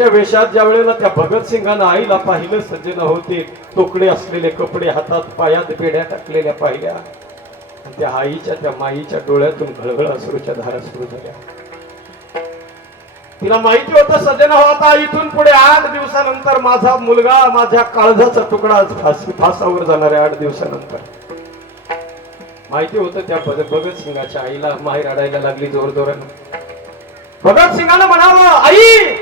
वेशात ज्या वेळेला त्या भगतसिंगानं आईला पाहिलं सज्जन हो ते तोकडे असलेले कपडे हातात पायात पेड्या टाकलेल्या पाहिल्या आणि त्या आईच्या त्या माईच्या डोळ्यातून घळघळ अश्रूच्या धारा सुरू झाल्या. तिला माहिती होतं सज्जन हो आता इथून पुढे 8 दिवसानंतर माझा मुलगा माझ्या काळजाचा तुकडा फासावर जाणार आहे. 8 दिवसानंतर माहिती होतं त्या भगतसिंगाच्या आईला माय रडायला लागली जोरजोरानं. भगतसिंगानं म्हणावं आई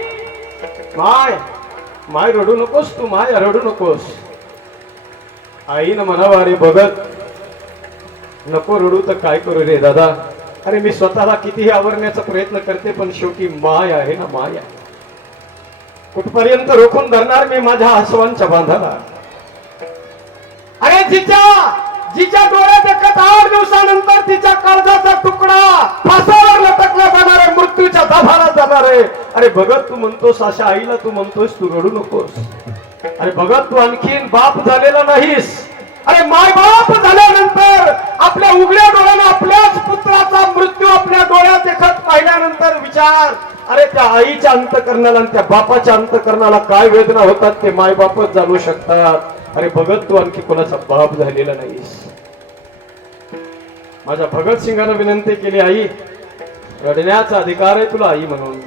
माय रडू नकोस तू माय रडू नकोस. आईनं म्हणावं अरे भगत नको रडू तर काय करू रे दादा. अरे मी स्वतःला कितीही आवरण्याचा प्रयत्न करते पण शेवटी माय आहे ना माय आहे. कुठपर्यंत रोखून धरणार मी माझ्या आसवांच्या बांधाला. अरे जिच्या डोळ्यात एकच 8 दिवसानंतर तिच्या काळजाचा तुकडा फासावर लटकला जाणार आहे. मृत्यूच्या दाभाला जाणार आहे. अरे भगत तू म्हणतोस अशा आईला तू म्हणतोस तू रडू नकोस. अरे भगत तू आणखीन बाप झालेला नाहीस. अरे माय बाप झाल्यानंतर आपल्या उघड्या डोळ्याने आपल्याच पुत्राचा मृत्यू आपल्या डोळ्यात देखत पाहिल्यानंतर विचार अरे त्या आईच्या अंतकरणाला आणि त्या बापाच्या अंतकरणाला काय वेदना होतात ते माय बापच जाणू शकतात. अरे भगत तू आणखी कोणाचा बाप झालेला नाहीस. माझ्या भगतसिंगानं विनंती केली आई रडण्याचा अधिकार आहे तुला आई म्हणून.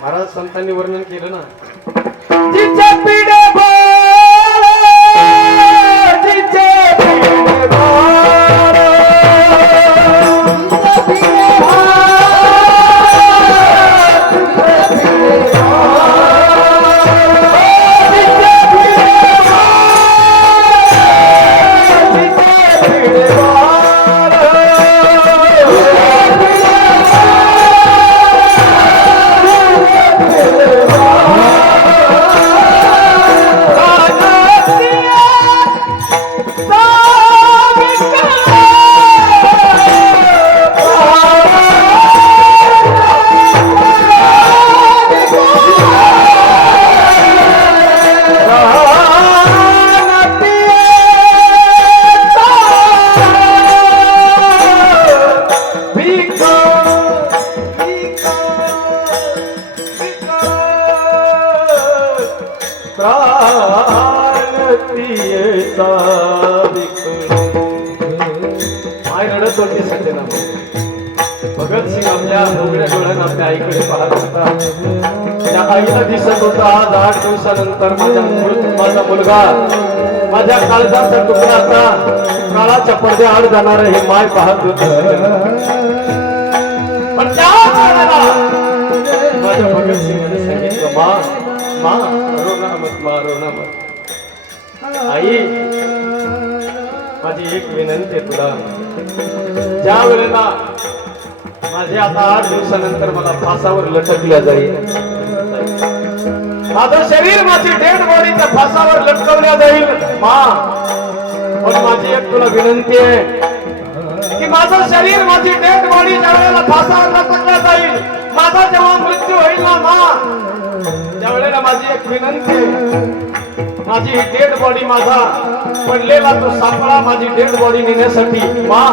महाराज संतांनी वर्णन केलं ना जिचे पिढे जिचे आरतीयेचा विकू. आई रडत होती सज्जना. भगतसिंग आपल्या उघड्या डोळ्यानं आपल्या आईकडे पाहत होता. त्या आईला दिसत होता आज 8 दिवसानंतर माझा मुलगा माझ्या काळजाचा तुकडा आता काळाच्या पडद्याआड जाणार हे माय पाहत होते. पण त्या वेळेला माझ्या भगतसिंगने सांगितलं मा मा रोना मत मा रोना मत. आई माझी एक विनंती आहे तुला. ज्या वेळेला माझे आता 8 दिवसानंतर मला फासावर लटकल्या जाईल. माझं शरीर माझी डेड बॉडी त्या फासावर लटकवल्या जाईल मा. पण माझी एक तुला विनंती आहे की माझं शरीर माझी डेड बॉडी ज्या वेळेला फासावर लटकल्या जाईल माझा जेव्हा मृत्यू होईल ना मा त्यावेळेला माझी एक विनंती आहे. माझी ही डेड बॉडी माझा पडलेला तो सापळा माझी डेड बॉडी नेण्यासाठी मा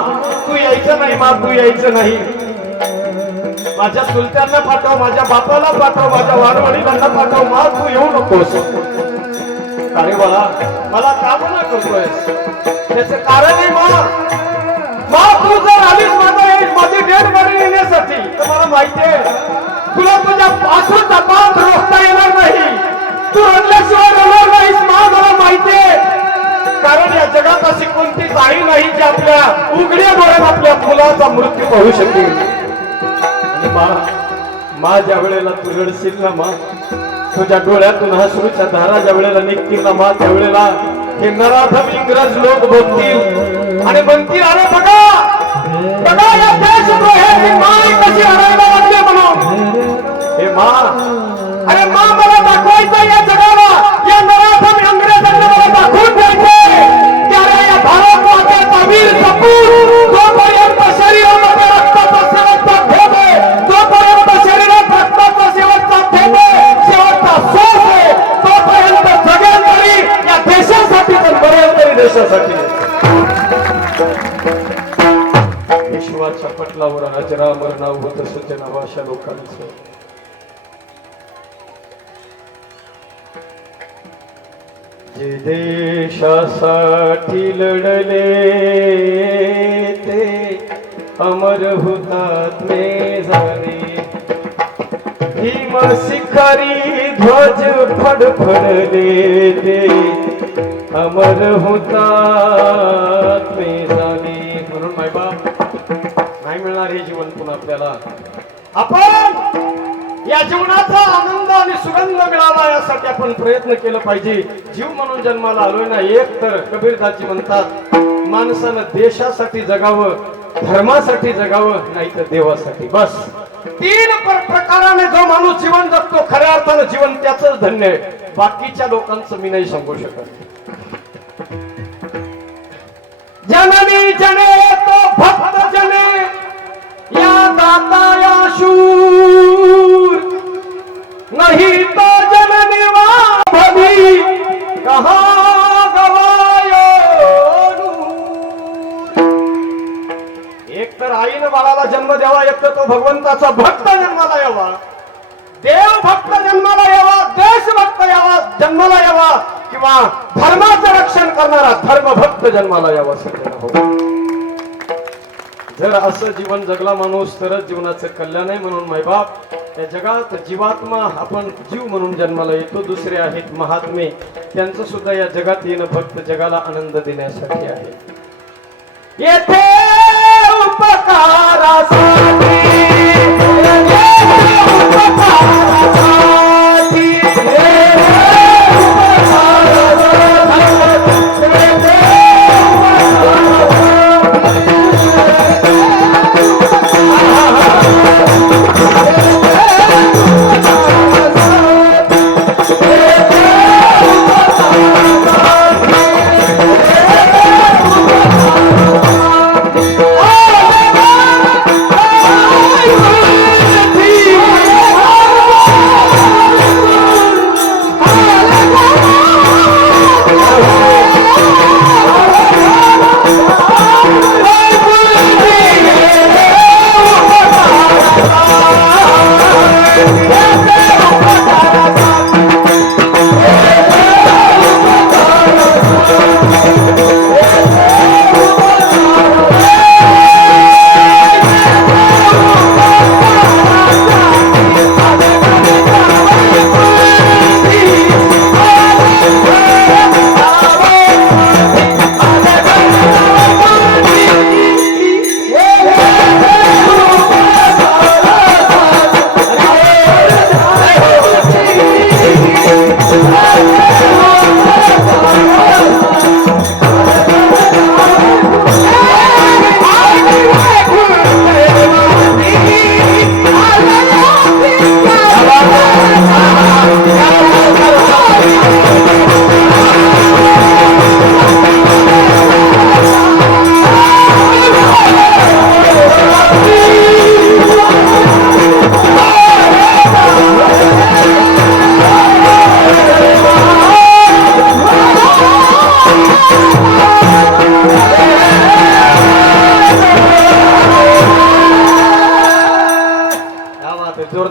तू यायचं नाही मा तू यायचं नाही. माझ्या चुलत्यांना पाठव माझ्या बापाला पाठव माझ्या वाडवडिलांना पाठव मा तू येऊ नकोस. अरे बाळा मला का बोला करतोयस त्याचं कारण आहे मा तू जर आलीस माझी डेड बॉडी नेण्यासाठी तर मला माहितीये तुला तुझ्या पासूनचा पाप रोखता येणार नाही. तू रडल्याशिवाय रडणार नाहीस मा मला माहितीये. कारण या जगात अशी कोणतीच आई नाही जी आपल्या उघड्या डोळ्यात आपल्या मुलाचा मृत्यू पाहू शकेल. मा ज्या वेळेला तू रडशील ना मा तुझ्या डोळ्यातून अश्रूच्या धारा ज्या वेळेला निघतील ना मा त्यावेळेला हे नराधम इंग्रज लोक बघतील आणि म्हणतील अरे बघा बघा या देशद्रोहाची माय कशी हरायला लागली म्हणून. हे मा अरे मा मला दाखवायचं या जगाला या नराधम इंग्रजांना मला दाखवून द्यायचे की अरे या भारत मातेचा वीर सपूत जोपर्यंत शरीरामध्ये रक्ताचा शेवटचा ठेप आहे जोपर्यंत शरीरात रक्ताचा शेवटचा ठेप आहे शेवटचा श्वास आहे तोपर्यंत जगेल तरी या देशासाठी तर मरेल तरी देशासाठी. विश्वाच्या पटलावर अजरामर नाव होतं सूचना अशा लोकांचं. जे देशासाठी लढले ते अमर हुतात्मे झाले. भीम शिकारी ध्वज फडफडले ते अमर हुतात्मे झाले. म्हणून मायबाप नाही मिळणार हे जीवन पुन्हा आपल्याला. आपण या जीवनाचा आनंद आणि सुगंध मिळावा यासाठी आपण प्रयत्न केला पाहिजे. जीव म्हणून जन्माला आलोय ना एक तर कबीरदाजी म्हणतात माणसानं देशासाठी जगावं धर्मासाठी जगावं नाही तर देवासाठी. बस 3 प्रकाराने जो माणूस जीवन जगतो खऱ्या अर्थानं जीवन त्याच धन्य आहे. बाकीच्या लोकांचं मी नाही सांगू शकत. जननी जने तो भक्त जने या दाता या शूर नहीं तो जननी वा भवी कहाँ गवायो नूर. एक तर आईनं बाळाला जन्म द्यावा एक तर तो भगवंताचा भक्त जन्माला यावा देव भक्त जन्माला यावा देशभक्त यावा जन्माला यावा किंवा धर्माचं रक्षण करणारा धर्मभक्त जन्माला यावा. सगळं हो. जर असं जीवन जगला माणूस तरच जीवनाचं कल्याण आहे. म्हणून मायबाप या जगात जीवात्मा आपण जीव म्हणून जन्माला येतो. दुसरे आहेत महात्मे त्यांचं सुद्धा या जगात येणं फक्त जगाला आनंद देण्यासाठी आहे. येथे उपकारासाठी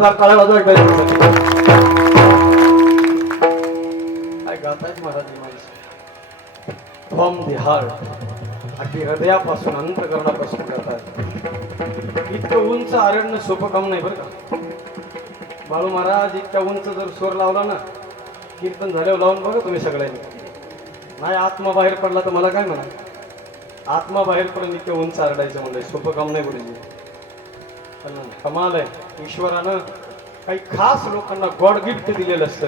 जोरदार टाळ्या वाजवा एकदा याच्यासाठी. काय गातायत महाराज ही माणसं फ्रॉम दी हार्ट, अगदी हृदयापासून अंतकरणापासून गातात. इतकं उंच आरडणं सोपं काम नाही बरं का. बाळू महाराज इतक्या उंच जर स्वर लावला ना, कीर्तन झाल्यावर लावून बघा तुम्ही सगळ्यांनी. नाही आत्मा बाहेर पडला तर मला काय म्हणा, आत्मा बाहेर पडून इतकं उंच आरडायचं म्हणजे सोपं काम नाही गुरुजी. पण कमाल आहे, ईश्वरानं काही खास लोकांना गॉड गिफ्ट दिलेलं असतं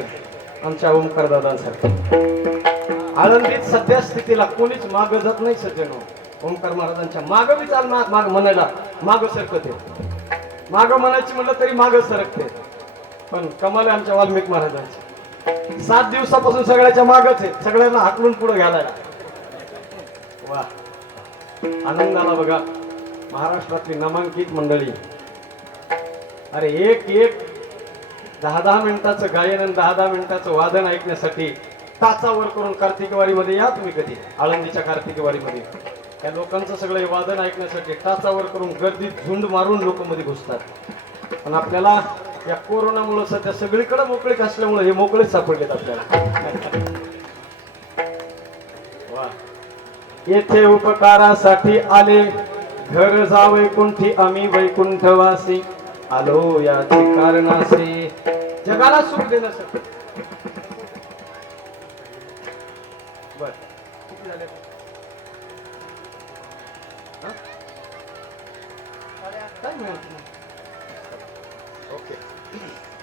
आमच्या ओंकार दादांसारखं. आळंदीत सध्या स्थितीला कोणीच माग जात नाही सज्जन. ओंकार महाराजांच्या माग बी चाल माग म्हणायला माग सरकते, माग म्हणायची म्हणलं तरी माग सरकते. पण कमाल आहे आमच्या वाल्मिक महाराजांची. 7 दिवसापासून सगळ्याच्या मागच आहे, सगळ्यांना हाकलून पुढे घ्यायला. वा, आनंदाला बघा. महाराष्ट्रातली नामांकित मंडळी, अरे एक 10-10 मिनिटाचं गायन आणि 10-10 मिनिटाचं वादन ऐकण्यासाठी ताचावर करून कार्तिकवारीमध्ये या तुम्ही कधी. आळंदीच्या कार्तिकवारीमध्ये त्या लोकांचं सगळं हे वादन ऐकण्यासाठी टाचावर करून गर्दीत झुंड मारून लोक मध्ये घुसतात. पण आपल्याला या कोरोनामुळे सध्या सगळीकडे मोकळीक असल्यामुळे हे मोकळेच सापडलेत आपल्याला. वा, येथे उपकारासाठी आले, घर जा वैकुंठी आम्ही वैकुंठवासी, आलो याची कारणासी, जगाला सुख देण्यासाठी. बर, किती झाले? काय मिळालं? ओके.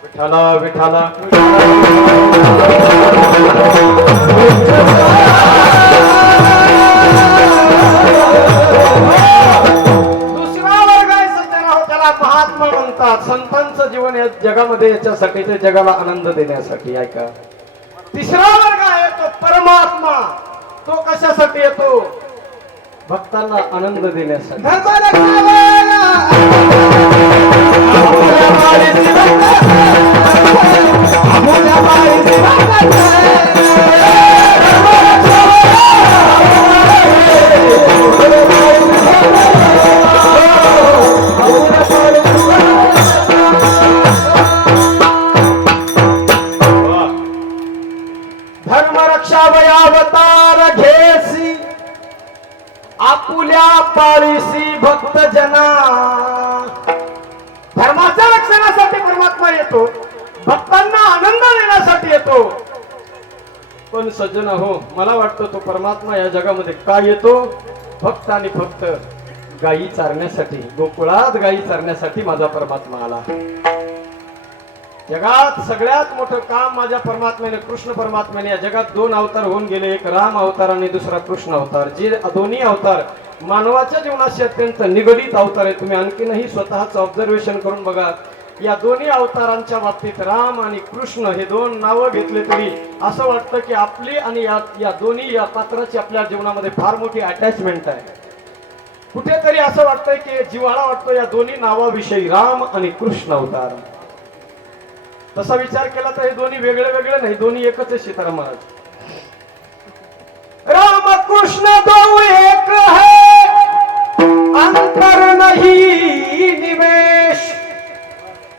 विठाला विठाला महात्मा म्हणतात. संतांचं जीवन या जगामध्ये याच्यासाठी, ते जगाला आनंद देण्यासाठी. ऐका, तिसरा वर्ग आहे तो परमात्मा. तो कशासाठी येतो? भक्तांना आनंद देण्यासाठी. धर्मरक्षावयावतार घेसी, आपुल्या पाळीसी भक्त जना. धर्माच्या रक्षणासाठी परमात्मा येतो, भक्तांना आनंद देण्यासाठी येतो. पण सज्जन हो, मला वाटतं तो परमात्मा या जगामध्ये का येतो? फक्त आणि फक्त गायी चारण्यासाठी, गोकुळात गायी चारण्यासाठी माझा परमात्मा आला. जगात सगळ्यात मोठं काम माझ्या परमात्म्याने, कृष्ण परमात्म्याने या जगात 2 अवतार होऊन गेले. एक राम अवतार आणि दुसरा कृष्ण अवतार. जे दोन्ही अवतार मानवाच्या जीवनाशी अत्यंत निगडीत अवतार आहे. तुम्ही आणखीनही स्वतःच ऑब्झर्वेशन करून बघा. या दोन्ही अवतारांच्या बाबतीत राम आणि कृष्ण हे 2 नावं घेतले तरी असं वाटतं की आपली आणि या दोन्ही या पात्राची आपल्या जीवनामध्ये फार मोठी अटॅचमेंट आहे. कुठेतरी असं वाटतंय की जिव्हाळा वाटतो या दोन्ही नावाविषयी, राम आणि कृष्ण अवतार. तसा विचार केला तर हे दोन्ही वेगळे वेगळे नाही, दोन्ही एकच आहे. सीताराम महाराज, राम कृष्ण दो एक है, अंतर नहीं निमेश,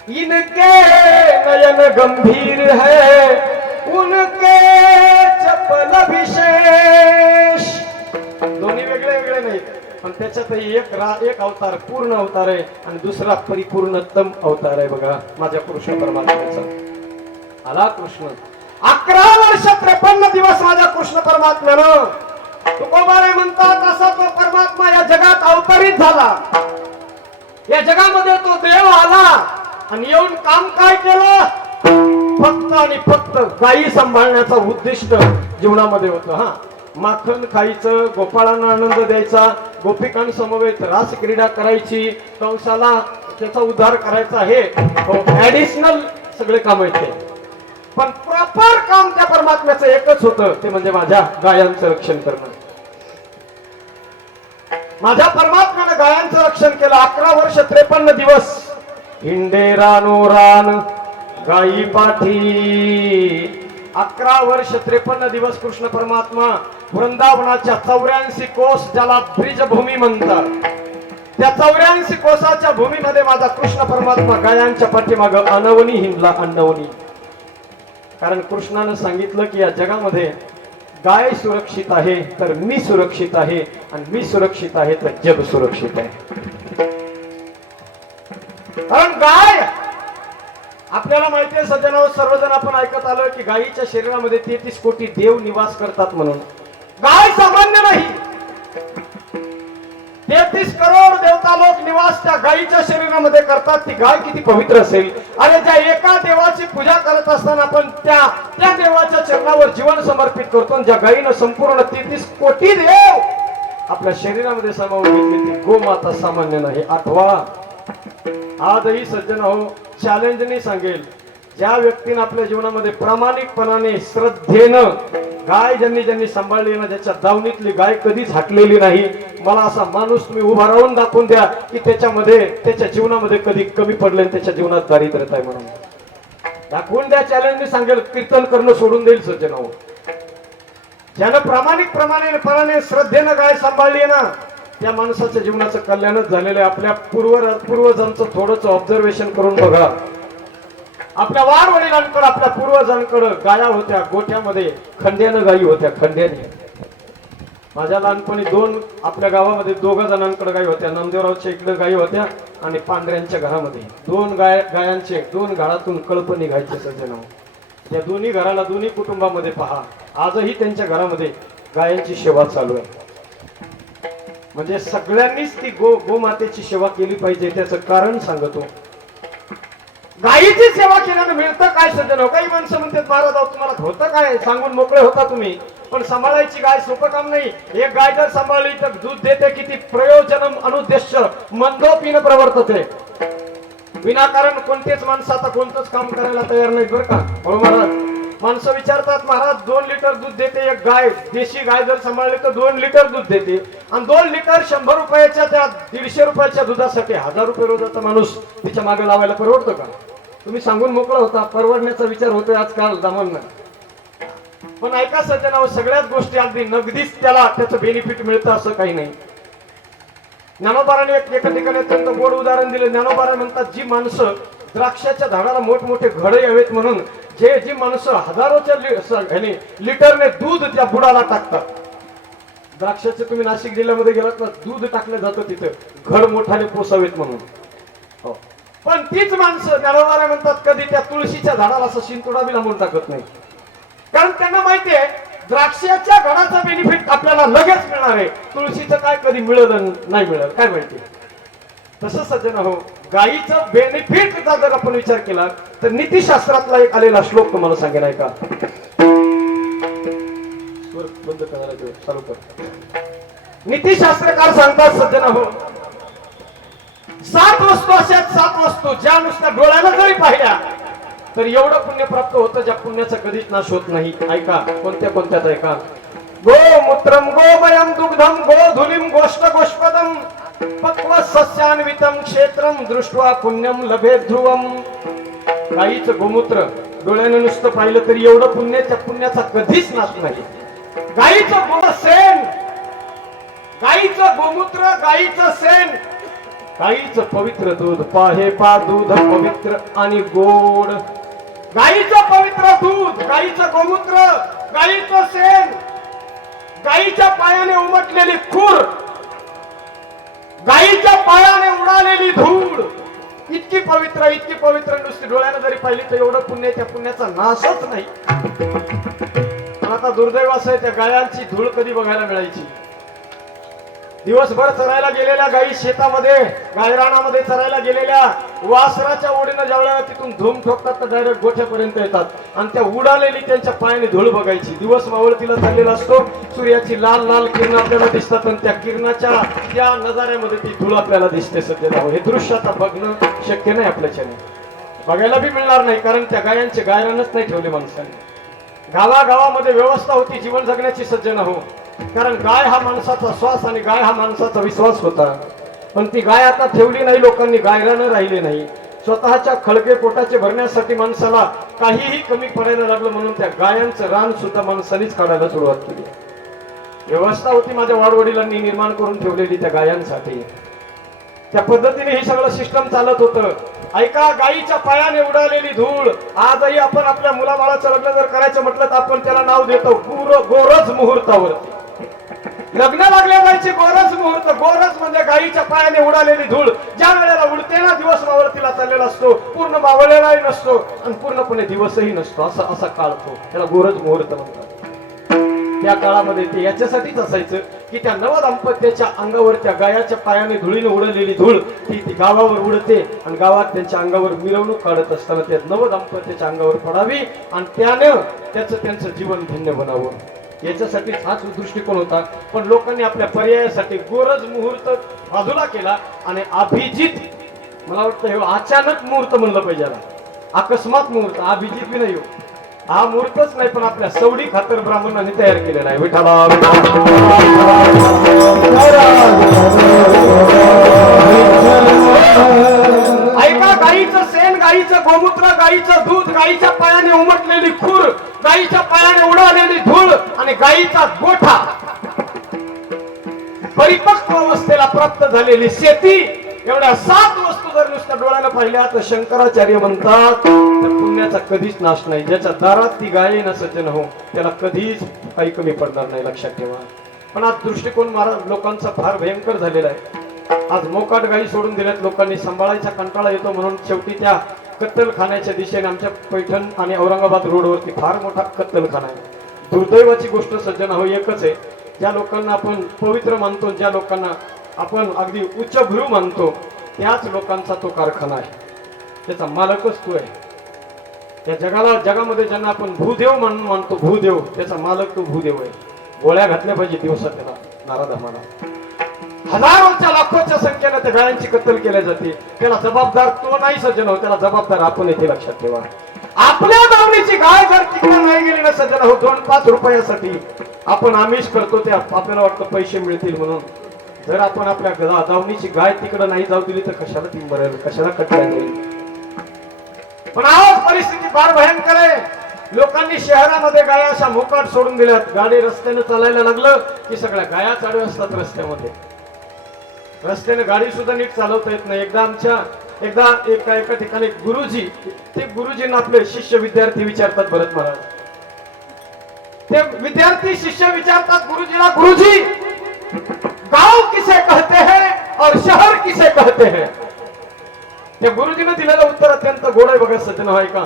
इनके नयन गंभीर है, उनके चपल विशेष. दोन्ही वेगळे वेगळे नाहीत, पण त्याच्यातही एक अवतार पूर्ण अवतार आहे आणि दुसरा परिपूर्णतम अवतार आहे. बघा माझ्या कृष्ण परमात्म्याचा. आला कृष्ण. 11 वर्ष 53 दिवस माझ्या कृष्ण परमात्म्यानं, तुकोबारे म्हणतात असा तो परमात्मा या जगात अवतरित झाला. या जगामध्ये तो देव आला आणि येऊन काम काय केलं? फक्त आणि फक्त गायी सांभाळण्याचा उद्दिष्ट जीवनामध्ये होतं. हा, माखन खायचं, गोपाळांना आनंद द्यायचा, गोपिकांसमवेत रास क्रीडा करायची, कंसाला त्याचा उद्धार करायचा, हे ऍडिशनल सगळे काम आहेत. पण प्रॉपर काम त्या परमात्म्याचं एकच होतं, ते म्हणजे माझ्या गायांचं रक्षण करणं. माझ्या परमात्म्यानं गायांचं रक्षण केलं. 11 वर्ष 53 दिवस हिंडे रानो रान गाई पाठी. 11 वर्ष 53 दिवस कृष्ण परमात्मा वृंदावनाच्या 84 कोस, ज्याला ब्रिजभूमी म्हणतात, त्या 84 कोसाच्या भूमीमध्ये माझा कृष्ण परमात्मा गायांच्या पाठीमाग अनवनी हिंडला, अनवनी. कारण कृष्णानं सांगितलं की या जगामध्ये गाय सुरक्षित आहे तर मी सुरक्षित आहे, आणि मी सुरक्षित आहे तर जग सुरक्षित आहे. कारण गाय, आपल्याला माहिती आहे सज्जनांनो, सर्वजण आपण ऐकत आलो की गायीच्या शरीरामध्ये 33 कोटी देव निवास करतात म्हणून. गाय सामान्य नाही, 33 करोड देवता लोक निवास त्या गायीच्या शरीरामध्ये करतात. ती गाय किती पवित्र असेल. आणि त्या एका देवाची पूजा करत असताना आपण त्या देवाच्या चरणावर जीवन समर्पित करतो. ज्या गायीनं संपूर्ण 33 कोटी देव आपल्या शरीरामध्ये सामावून घेतली, ती गोमाता सामान्य नाही. आठवा, आजही सज्जन हो, चॅलेंजने सांगेल, ज्या व्यक्तीने आपल्या जीवनामध्ये प्रामाणिकपणाने श्रद्धेनं गाय ज्यांनी सांभाळली ना, ज्याच्या दावणीतली गाय कधीच हाकलेली नाही, मला असा माणूस तुम्ही उभा राहून दाखवून द्या की त्याच्या जीवनामध्ये कधी कमी पडले, त्याच्या जीवनात दारिद्र्यता आहे म्हणून दाखवून द्या. चॅलेंजने सांगेल, कीर्तन करणं सोडून देईल सज्जन हो. ज्यानं प्रामाणिकपणाने श्रद्धेनं गाय सांभाळली ना, त्या माणसाच्या जीवनाचं कल्याणच झालेलं आहे. आपल्या पूर्वजांचं थोडंच ऑब्झर्वेशन करून बघा. आपल्या वाडवडिलांकडे, आपल्या पूर्वजांकडे गाया होत्या, गोठ्यामध्ये खंड्यानं गायी होत्या, खंड्याने. माझ्या लहानपणी आपल्या गावामध्ये 2 जणांकडे गायी होत्या. नामदेवरावच्या इकडे गायी होत्या आणि पांढऱ्यांच्या घरामध्ये 2 गायांचे 2 घरातून कळप निघायचे सज्जन. त्या दोन्ही घराला, दोन्ही कुटुंबामध्ये पहा, आजही त्यांच्या घरामध्ये गायांची सेवा चालू आहे. म्हणजे सगळ्यांनीच ती गोमातेची सेवा केली पाहिजे. त्याचं कारण सांगतो. गायीची सेवा केल्यानं मिळतं काय सज्जन? काही माणसं म्हणतात, महाराज तुम्हाला होतं काय, सांगून मोकळे होता तुम्ही, पण सांभाळायची गाय सोपं काम नाही. एक गाय जर सांभाळली तर दूध देते किती, प्रयोजनम अनुद्देश्य मंदोपीन प्रवर्तते. विनाकारण कोणतेच माणसं आता कोणतंच काम करायला तयार नाहीत बरं का. महाराज माणसं विचारतात, महाराज 2 लिटर दूध देते एक गाय, देशी गाय जर सांभाळली तर 2 लिटर दूध देते, आणि 2 लिटर 100 रुपयाच्या त्या 150 रुपयाच्या दुधासाठी 1000 रुपये रोजाचा माणूस तिच्या मागे लावायला परवडतो का? तुम्ही सांगून मोकळा होता. परवडण्याचा विचार होतोय आजकाल जमाना. पण ऐका सज्जनांनो, सगळ्याच गोष्टी अगदी नगदीच त्याचं बेनिफिट मिळतं असं काही नाही. ज्ञानोबाराने एका ठिकाणी अत्यंत गोड उदाहरण दिलं. ज्ञानोबारा म्हणतात, जी माणसं द्राक्षाच्या झाडाला मोठमोठे घडे यावेत म्हणून जी माणसं हजारोच्या लिटरने दूध त्या बुडाला टाकतात. द्राक्षाचे तुम्ही नाशिक जिल्ह्यामध्ये गेलात ना, दूध टाकलं जातं तिथं घड मोठाले पोसावेत म्हणून. पण तीच माणसं ज्ञानोबारा म्हणतात, कधी त्या तुळशीच्या झाडाला असं शिंतोडा बी लांबून टाकत नाही. कारण त्यांना माहितीये द्राक्षाच्या घडाचा बेनिफिट आपल्याला लगेच मिळणार आहे, तुळशीचं काय कधी मिळलं नाही मिळत काय माहिती. तसं सज्जन हो, गायीचं बेनिफिटचा जर आपण विचार केला तर नीतिशास्त्रातला एक आलेला श्लोक तुम्हाला सांगेल ऐका. बंद करायला चालू कर. नीतिशास्त्रकार सांगतात सज्जन हो, 7 वस्तू अशा 7 वस्तू ज्या नुसत्या डोळ्यानं जरी पाहिल्या तर एवढं पुण्य प्राप्त होतं, ज्या पुण्याचा कधीच नाश होत नाही. ऐका कोणत्यात ऐका. गोमूत्रम गोमयम दुग्धम गोधुलीम गोष्ट गोष्पदम पक्व सस्यान्वितम क्षेत्रम दृष्ट्वा पुण्यम लभे ध्रुवम. गाईचं गोमूत्र डोळ्याने नुसतं पाहिलं तरी एवढं पुण्य, त्या पुण्याचा कधीच नाश नाही. गाईचं गोसेन, गाईचं गोमूत्र, गाईचं सेन, गाईचं पवित्र दूध, पाहे पा दूध पवित्र आणि गोड. गाईचं पवित्र दूध, गाईचं गोमूत्र, गाईचं सेन, गाईच्या पायाने उमटलेली खूर, गाईच्या पायाने उडालेली धूळ, इतकी पवित्र नुसती डोळ्याने जरी पाहिली तर एवढं पुण्य, त्या पुण्याचा नाशच नाही. आता दुर्दैव असं आहे, त्या गायांची धूळ कधी बघायला मिळायची. दिवसभर चरायला गेलेल्या गायी शेतामध्ये, गायरानामध्ये चरायला गेलेल्या वासराच्या ओढीनं ज्यावेळेला तिथून धूम ठोकतात तर डायरेक्ट गोठ्यापर्यंत येतात, आणि त्या उडालेली त्यांच्या पायाने धूळ बघायची. दिवस मावळतीला चाललेला असतो, सूर्याची लाल लाल किरण आपल्याला दिसतात, आणि त्या किरणाच्या त्या नजाऱ्यामध्ये ती धूळ आपल्याला दिसते. सध्या हे दृश्य आता बघणं शक्य नाही आपल्याच्याने, बघायला बी मिळणार नाही. कारण त्या गायांचे गायरानच नाही ठेवले माणसाने. गावागावामध्ये व्यवस्था होती जीवन जगण्याची सज्जन हो, कारण गाय हा माणसाचा श्वास आणि गाय हा माणसाचा विश्वास होता. पण ती गाय आता ठेवली नाही लोकांनी, गायरानं राहिले नाही. स्वतःच्या खळगे पोटाचे भरण्यासाठी माणसाला काहीही कमी पडायला लागलं म्हणून त्या गायांचं रान सुद्धा माणसानेच काढायला सुरुवात केली. व्यवस्था होती माझ्या वाडवडिलांनी निर्माण करून ठेवलेली त्या गायांसाठी. त्या पद्धतीने हे सगळं सिस्टम चालत होतं. ऐका, गायीच्या पायाने उडालेली धूळ. आजही आपण आपल्या मुलाबाळाचं लग्न जर करायचं म्हटलं तर आपण त्याला नाव देतो गोरज मुहूर्तावर. लग्न लागल्या जायचे गोरज मुहूर्त. गोरज म्हणजे गायीच्या पायाने उडालेली धूळ. ज्या वेळेला उडते ना, दिवस मावळतीला चाललेला असतो, पूर्ण मावळलेलाही नसतो आणि पूर्णपणे दिवसही नसतो, असा काळ तो, त्याला गोरज मुहूर्त म्हणतात. त्या काळामध्ये ते याच्यासाठीच असायचं की त्या नवदाम्पत्याच्या अंगावर त्या गायाच्या पायाने धुळीने उडलेली धूळ ती गावावर उडते आणि गावात त्यांच्या अंगावर मिरवणूक काढत असताना त्या नवदाम्पत्याच्या अंगावर पडावी आणि त्यानं त्यांचं जीवन धन्य बनावं, याच्यासाठीच हाच दृष्टिकोन होता. पण लोकांनी आपल्या पर्यायासाठी गोरज मुहूर्त बाजूला केला आणि अभिजित, मला वाटतं हे अचानक मुहूर्त म्हणलं पाहिजे, अकस्मात मुहूर्त, अभिजित बी नाही हो, हा मुहूर्तच नाही, पण आपल्या सवडी खातर ब्राह्मणांनी तयार केलेला आहे. विठाला ऐका, गाईचं शेण, गाईचं गोमूत्र, गाईचं दूध, गाईच्या पायाने उमटलेली खूर, गाईच्या पायाने उडालेली धूळ आणि गाईचा गोठा, परिपक्व अवस्थेला प्राप्त झालेली शेती, एवढ्या 7 वस्तू जर नुसत्या डोळ्यानं पाहिल्या तर शंकराचार्य म्हणतात तर पुण्याचा कधीच नाश नाही. ज्याच्या दारात ती गाय ना सज्जन हो, त्याला कधीच काही कमी पडणार नाही, लक्षात ठेवा. पण आज दृष्टिकोन महाराज लोकांचा फार भयंकर झालेला आहे. आज मोकाट गायी सोडून दिल्यात लोकांनी, सांभाळायचा कंटाळा येतो म्हणून शेवटी त्या कत्तलखान्याच्या दिशेने आमच्या पैठण आणि औरंगाबाद रोडवरती फार मोठा कत्तलखाना आहे. दुर्दैवाची गोष्ट सज्जन हो एकच आहे, ज्या लोकांना आपण पवित्र मानतो, ज्या लोकांना आपण अगदी उच्च भ्रू मानतो, त्याच लोकांचा तो कारखाना आहे, त्याचा मालकच तो आहे. या जगामध्ये ज्यांना आपण भूदेव म्हणून मानतो, भूदेव, त्याचा मालक तो भूदेव आहे. गोळ्या घातल्या पाहिजे दिवसात त्याला, नाराधमाला. हजारोच्या लाखोच्या संख्येने त्या गायांची कत्तल केल्या जाते. त्याला जबाबदार तो नाही सज्जन हो, त्याला जबाबदार आपण येथे, लक्षात ठेवा. आपल्या दावणीची गाय जर तिकडे नाही गेली ना सज्जन हो, 2-5 रुपयासाठी आपण आमिष करतो, ते आपल्याला वाटतं पैसे मिळतील म्हणून. जर आपण आपल्या दावणीची गाय तिकडे नाही जाऊ दिली तर कशाला ती मरेल, कशाला कटल्या जाईल. पण आज परिस्थिती फार भयंकर आहे. लोकांनी शहरामध्ये गाया अशा मोकाट सोडून दिल्यात. गाडी रस्त्याने चालायला लागलं की सगळ्या गाया चालू असतात रस्त्यामध्ये. रस्त्याने गाडी सुद्धा नीट चालवता येत नाही. एकदा एका ठिकाणी गुरुजी, ते गुरुजींना आपले शिष्य विद्यार्थी विचारतात, भरत महाराज, ते विद्यार्थी शिष्य विचारतात गुरुजीला, गुरुजी गांव किसे कहते हैं और शहर किसे कहते हैं? त्या गुरुजीने दिलेलं उत्तर अत्यंत गोड आहे बघा सज्जन आहे का.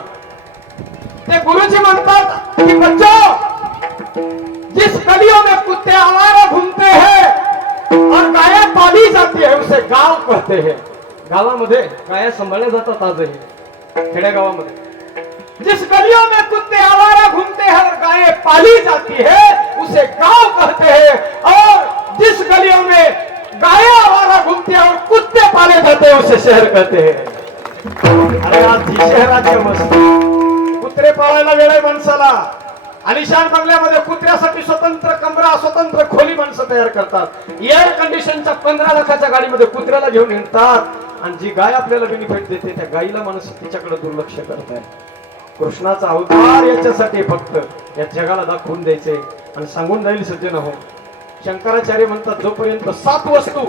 ते गुरुजी म्हणतात की बच्चों, जिस गलियों में कुत्ते आवारा घूमते हैं और गायें पाली जाती है उसे गांव कहते हैं. गावामध्ये गाया सांभाळल्या जातात आजही खेडेगावामध्ये. जिस गलियों में कुत्ते आवारा घूमते हैं और गायें पाली जाती है उसे गांव कहते हैं, और जिस गलियों में गायें आवारा घूमती है और कुत्ते पाले जाते हैं उसे शहर कहते हैं. अरे आज ही शहराची मस्ती. कुत्रे पाळायला वेळ आहे माणसाला. आलिशान बंगल्यामध्ये कुत्र्यासाठी स्वतंत्र कमरा, स्वतंत्र खोली माणसं तयार करतात. एअर कंडिशनच्या 15 लाखाच्या गाडीमध्ये कुत्र्याला घेऊन हिंडतात आणि जी गाय आपल्याला बेनिफिट देते त्या गायीला माणसं तिच्याकडे दुर्लक्ष करतात. कृष्णाचा अवतार याच्यासाठी फक्त या जगाला दाखवून द्यायचे आणि सांगून राहील सज्जन हो. शंकराचार्य म्हणतात जोपर्यंत 7 वस्तू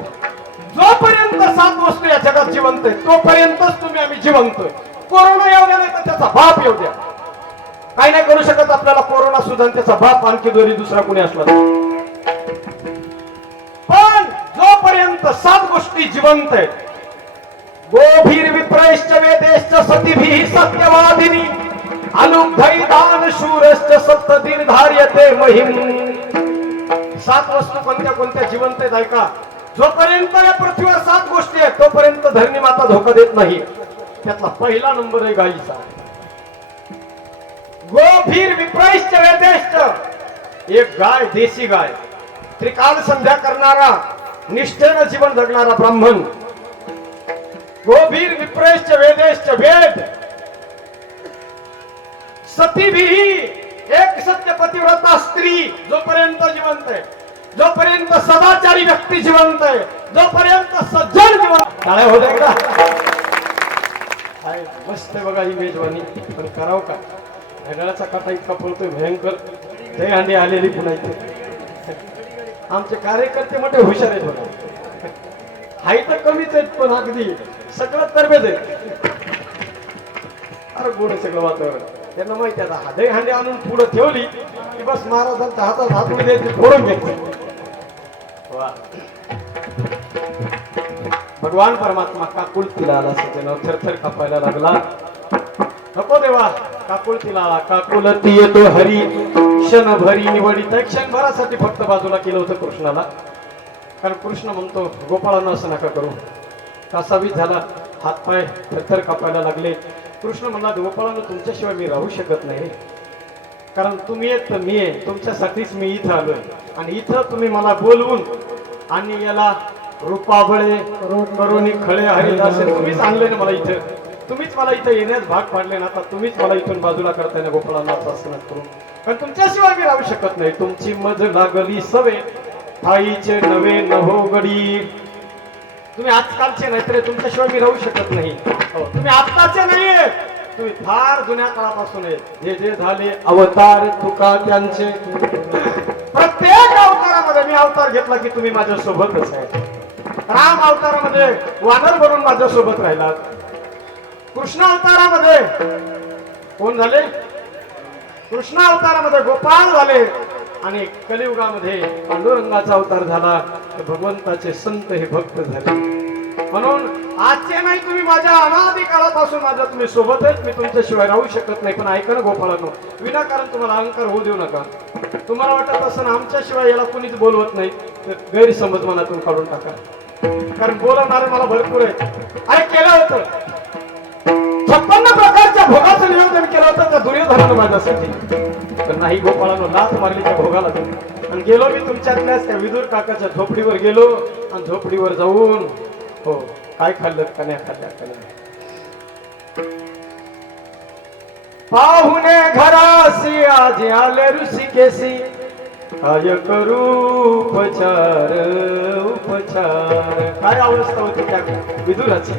या जगात जिवंत आहे तोपर्यंतच तुम्ही आम्ही जिवंत. कोरोना येऊ द्या नाही तर त्याचा बाप येऊ द्या, काही नाही करू शकत आपल्याला कोरोना सुद्धा, त्याचा बाप आणखी दोरी दुसरा कोणी असला. पण जोपर्यंत 7 गोष्टी जिवंत आहेत, गोभीर विप्रैश्च वेदेश्च सतीभिः सत्यवादिनी अनुग्धैदान शूरश्च सप्तदीर्धार्यते महिम. 7 वस्तू कोणत्या कोणत्या जिवंत आहेत ऐका. जोपर्यंत या पृथ्वीवर 7 गोष्टी आहेत तोपर्यंत धरणी माता धोका देत नाही. त्यातला पहिला नंबर आहे गायीचा. गोभीर विप्रैश्च वेदेश्च, एक गाय, देशी गाय, त्रिकाल संध्या करणारा, निष्ठेनं जीवन जगणारा ब्राह्मण. गोभीर विप्रैश्च वेदेश्च, वेद. सतीभिः, एक सत्य पतिव्रता स्त्री जोपर्यंत जिवंत आहे, जोपर्यंत सदाचारी व्यक्ती जिवंत आहे, जोपर्यंत सज्जन जिवंत. टाळ्या होत आहे का? मस्त बघा ही मेजवानी. पण करावं का, घड्याळाचा काटा इतका पळतोय भयंकर. ते अंडी आलेली पुन्हा इथे. आमचे कार्यकर्ते मोठे हुशार आहेत बघा. हाय तर कमीच आहेत पण अगदी सगळं तरबेज आहे. अरे गोड आहे सगळं वातावरण. त्यांना माहिती आता हादे हांडे आणून पुढे ठेवली की बस महाराजांच्या हातात हात उडी द्यायची फोडून घ्यायचं. वा. भगवान परमात्मा काकुळतीला आला सज्जन थरथर कापायला लागला. नको देवा काकुळतीला आला. काकुळती येतो हरी क्षणभरी निवडित. क्षणभरासाठी फक्त बाजूला केलं होतं कृष्णाला. कारण कृष्ण म्हणतो गोपाळांना असं नका करू. कासावीस झाला हातपाय थरथर कापायला लागले. कृष्ण म्हणला गोपाळांना तुमच्याशिवाय मी राहू शकत नाही. कारण तुम्ही येत तर मी आहे. तुमच्यासाठीच मी इथं आलोय. आणि इथं तुम्ही मला बोलवून आणि याला रूपाबळे करुणी खळे हरिदास तुम्हीच आणले ना मला इथं. तुम्हीच मला इथं येण्यास भाग पाडले ना. आता तुम्हीच मला इथून बाजूला करताय ना गोपाळांना असं करून. कारण तुमच्याशिवाय मी राहू शकत नाही. तुमची मज लागली सवे थाईचे नवे नभो गडी. तुम्ही आजकालचे नाही तर तुमच्याशिवाय मी राहू शकत नाही. तुम्ही आत्ताचे नाहीये. तुम्ही फार जुन्या काळापासून आहे. जे जे झाले अवतार तुका त्यांचे. प्रत्येक अवतारामध्ये मी अवतार घेतला की तुम्ही माझ्या सोबतच आहे. राम अवतारामध्ये वानर बनून माझ्या सोबत राहिलात. कृष्ण अवतारामध्ये कोण झाले? कृष्ण अवतारामध्ये गोपाळ झाले. आणि कलियुगामध्ये पांडुरंगाचा अवतार झाला. भगवंताचे संत हे भक्त झाले. म्हणून आजचे नाही तुम्ही माझ्या अनादी काळापासून माझ्या तुम्ही सोबत आहेत. मी तुमच्याशिवाय राहू शकत नाही. पण ऐका ना गोपाळांनो विनाकारण तुम्हाला अहंकार होऊ देऊ नका. तुम्हाला वाटत असं आमच्याशिवाय याला कुणीच बोलवत नाही तर गैरसमज मनातून काढून टाका. कारण बोलवणार मला भरपूर आहे. अरे केलं होतं 56 प्रकारच्या भोगाचं नियोजन केलं होतं त्या दुर्योधनानं माझ्यासाठी. तर नाही गोपाळांनो लाथ मारली त्या भोगाला तुम्ही. आणि गेलो मी तुमच्यातल्याच त्या विदुर काकाच्या झोपडीवर गेलो. आणि झोपडीवर जाऊन हो काय खाल्लं कन्या खाल्ल्या कन्या. पाहुणे घरासी आज आले ऋषिकेशी. काय करू उपचार उपचार. काय अवस्था होती त्या विदुराची.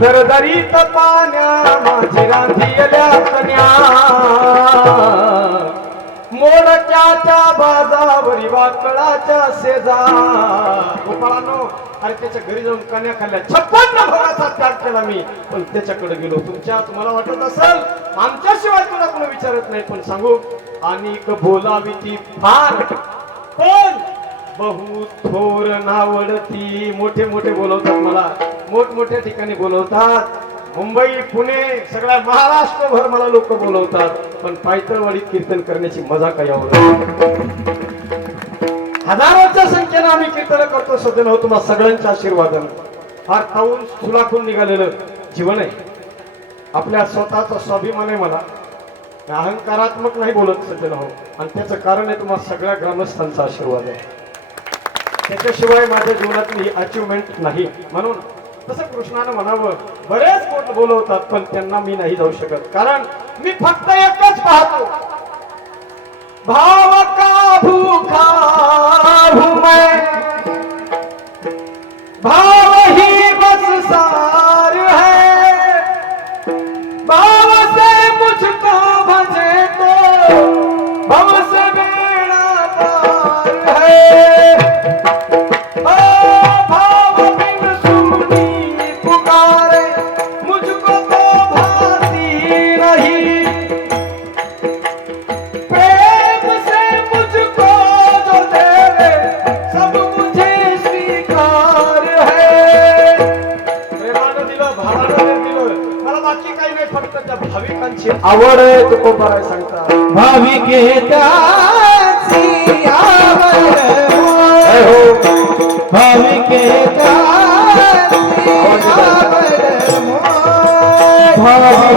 दरदरीत पाण्या माझी रांधियल्या कन्या. मोडक्याच्या बाजावरी वाकळाच्या शेजा. गोपाळांनो अरे त्याच्या घरी जाऊन कन्या खाल्ल्या. 56 भोगाचा त्याग केला मी. पण त्याच्याकडे गेलो. तुम्हाला वाटत असेल आमच्याशिवाय तुला कोणी विचारत नाही. पण सांगू आणि बोलावी ती फार पण बहु थोर नावडती. मोठे मोठे बोलवतात मला. मोठमोठ्या ठिकाणी बोलवतात. मुंबई पुणे सगळ्या महाराष्ट्रभर मला लोक बोलवतात. पण पायथळवाडीत कीर्तन करण्याची मजा काय आवडत. हजारोच्या संख्येनं आम्ही कीर्तन करतो सज्जन हो. तुम्हाला सगळ्यांच्या आशीर्वादानं फार खाऊन सुलाखून निघालेलं जीवन आहे. आपल्या स्वतःचा स्वाभिमान आहे मला. अहंकारात्मक नाही बोलत सज्जन हो. आणि त्याचं कारण आहे तुम्हाला सगळ्या ग्रामस्थांचा आशीर्वाद आहे. त्याच्याशिवाय माझ्या जीवनातली अचिव्हमेंट नाही. म्हणून तसं कृष्णानं म्हणावं बरेच कोण बोलवतात पण त्यांना मी नाही जाऊ शकत. कारण मी फक्त एकच पाहतो. भाव का भूखा हूं मैं. भाव ही बस सार है. भाव से मुझको भजे तो भव से बेड़ा पार है. भाव बिन सुनी पुकारे मुझको तो भाती नहीं. प्रेम से मुझको जो दे सब मुझे स्वीकार है. प्रेमानं दिलं भावानं दिलं. मला बाकी काही नाही फक्त त्या भाविकांची आवड आहे. तो कोण सांगता भाविकेताची आवड भाविकेताची आवड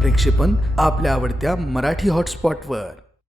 प्रक्षेपण आपल्या आवडत्या मराठी हॉटस्पॉटवर.